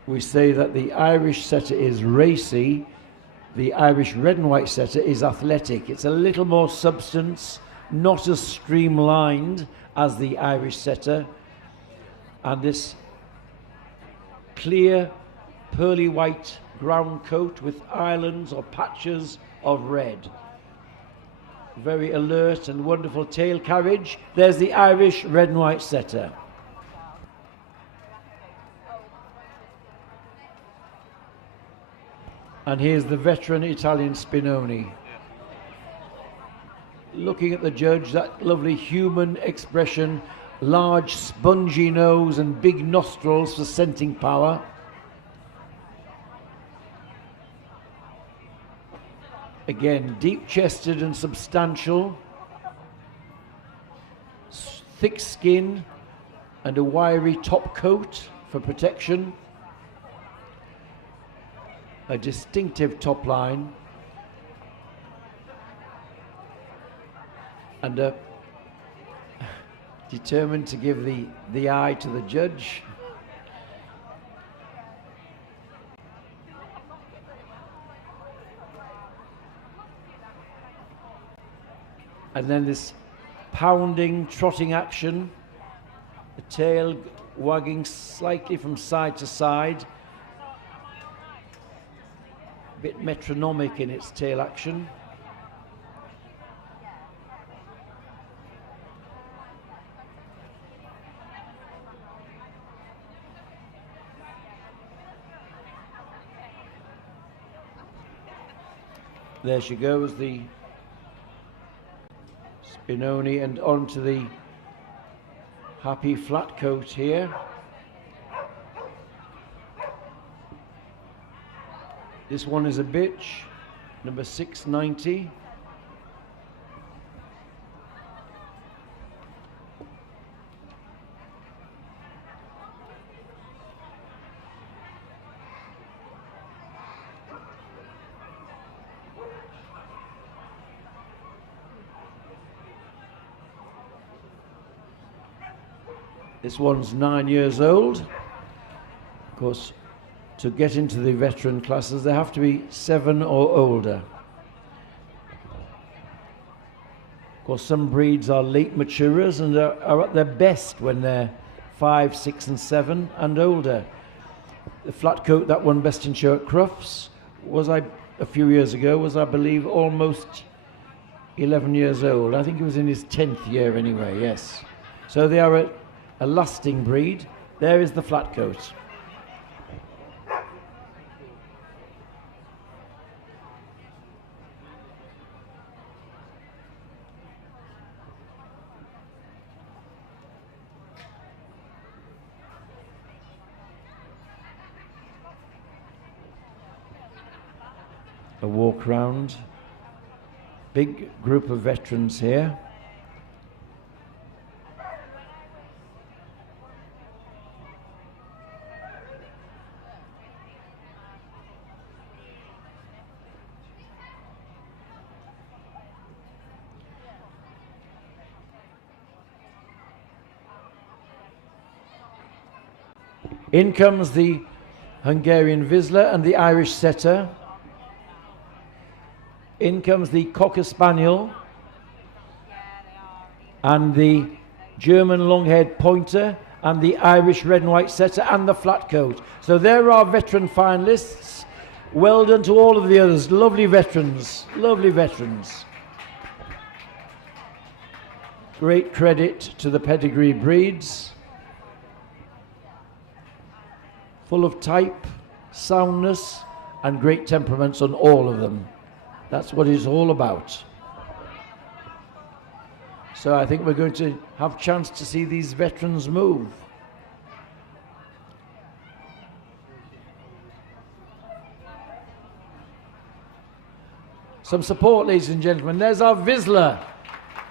We say that the Irish setter is racy, the Irish red and white setter is athletic. It's a little more substance, not as streamlined as the Irish setter. and this clear pearly white ground coat with islands or patches of red. Very alert and wonderful tail carriage. There's the Irish red and white setter. And here's the veteran Italian Spinoni. Looking at the judge, that lovely human expression, large spongy nose and big nostrils for scenting power. Again, deep-chested and substantial, thick skin and a wiry top coat for protection. A distinctive top line and determined to give the eye to the judge. And then this pounding, trotting action, the tail wagging slightly from side to side. A bit metronomic in its tail action. There she goes, the Spinoni, and onto the happy flat coat here. This one is a bitch, number 690. This one's 9 years old. Of course, to get into the veteran classes, they have to be 7 or older. Of course, some breeds are late maturers and are at their best when they're 5, 6, and 7 and older. The flat coat that won Best in Show at Crufts was, a few years ago, was, I believe, almost 11 years old. I think he was in his 10th year anyway, yes. So they are a lasting breed. There is the flat coat. A walk round. Big group of veterans here. In comes the Hungarian Vizsla and the Irish setter. In comes the Cocker Spaniel and the German long-haired pointer and the Irish red and white setter and the flat coat. So there are veteran finalists. Well done to all of the others. Lovely veterans. Lovely veterans. Great credit to the pedigree breeds. Full of type, soundness, and great temperaments on all of them. That's what it's all about. So I think we're going to have a chance to see these veterans move. Some support, ladies and gentlemen. There's our Vizsla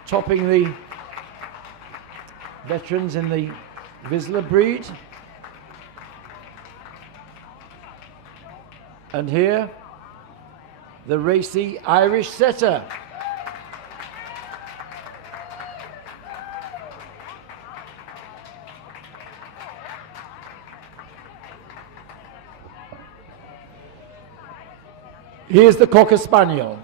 topping the veterans in the Vizsla breed. And here, the racy Irish setter. Here's the Cocker Spaniel.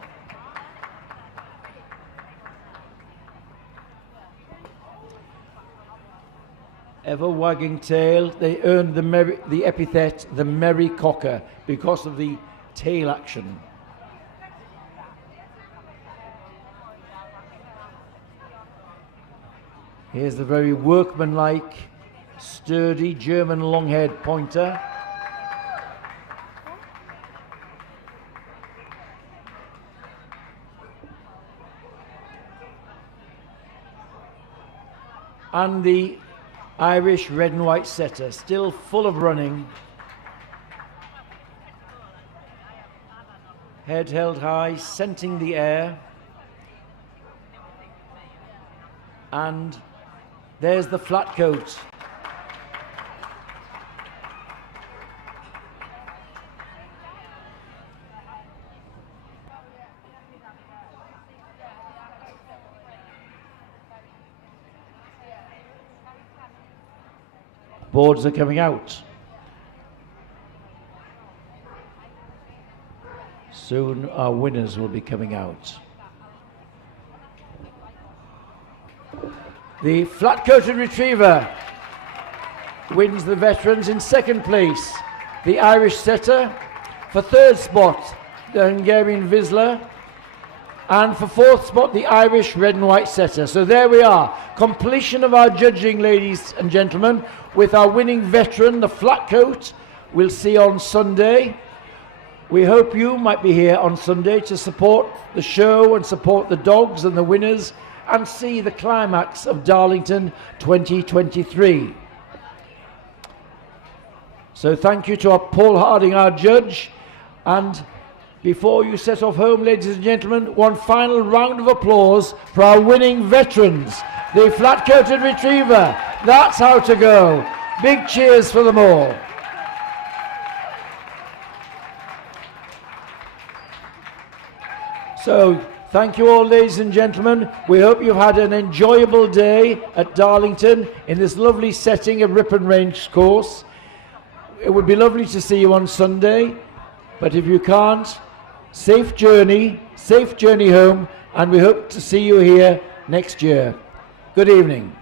ever wagging tail. They earned the epithet the Merry Cocker because of the tail action. Here's the very workmanlike, sturdy German long-haired pointer. And the Irish red and white setter, still full of running. Head held high, scenting the air. And there's the flat coat. Boards are coming out. Soon our winners will be coming out. The flat-coated retriever wins the veterans. In second place, the Irish setter. For third spot, the Hungarian Vizsla. And for fourth spot, the Irish red and white setter. So there we are. Completion of our judging, ladies and gentlemen, with our winning veteran, the flat coat. We'll see on Sunday. We hope you might be here on Sunday to support the show and support the dogs and the winners and see the climax of Darlington 2023. So thank you to our Paul Harding, our judge. And before you set off home, ladies and gentlemen, one final round of applause for our winning veterans, the flat-coated retriever. That's how to go. Big cheers for them all. So, thank you all, ladies and gentlemen. We hope you've had an enjoyable day at Darlington in this lovely setting of Ripon Range course. It would be lovely to see you on Sunday, but if you can't, safe journey home, and we hope to see you here next year. Good evening.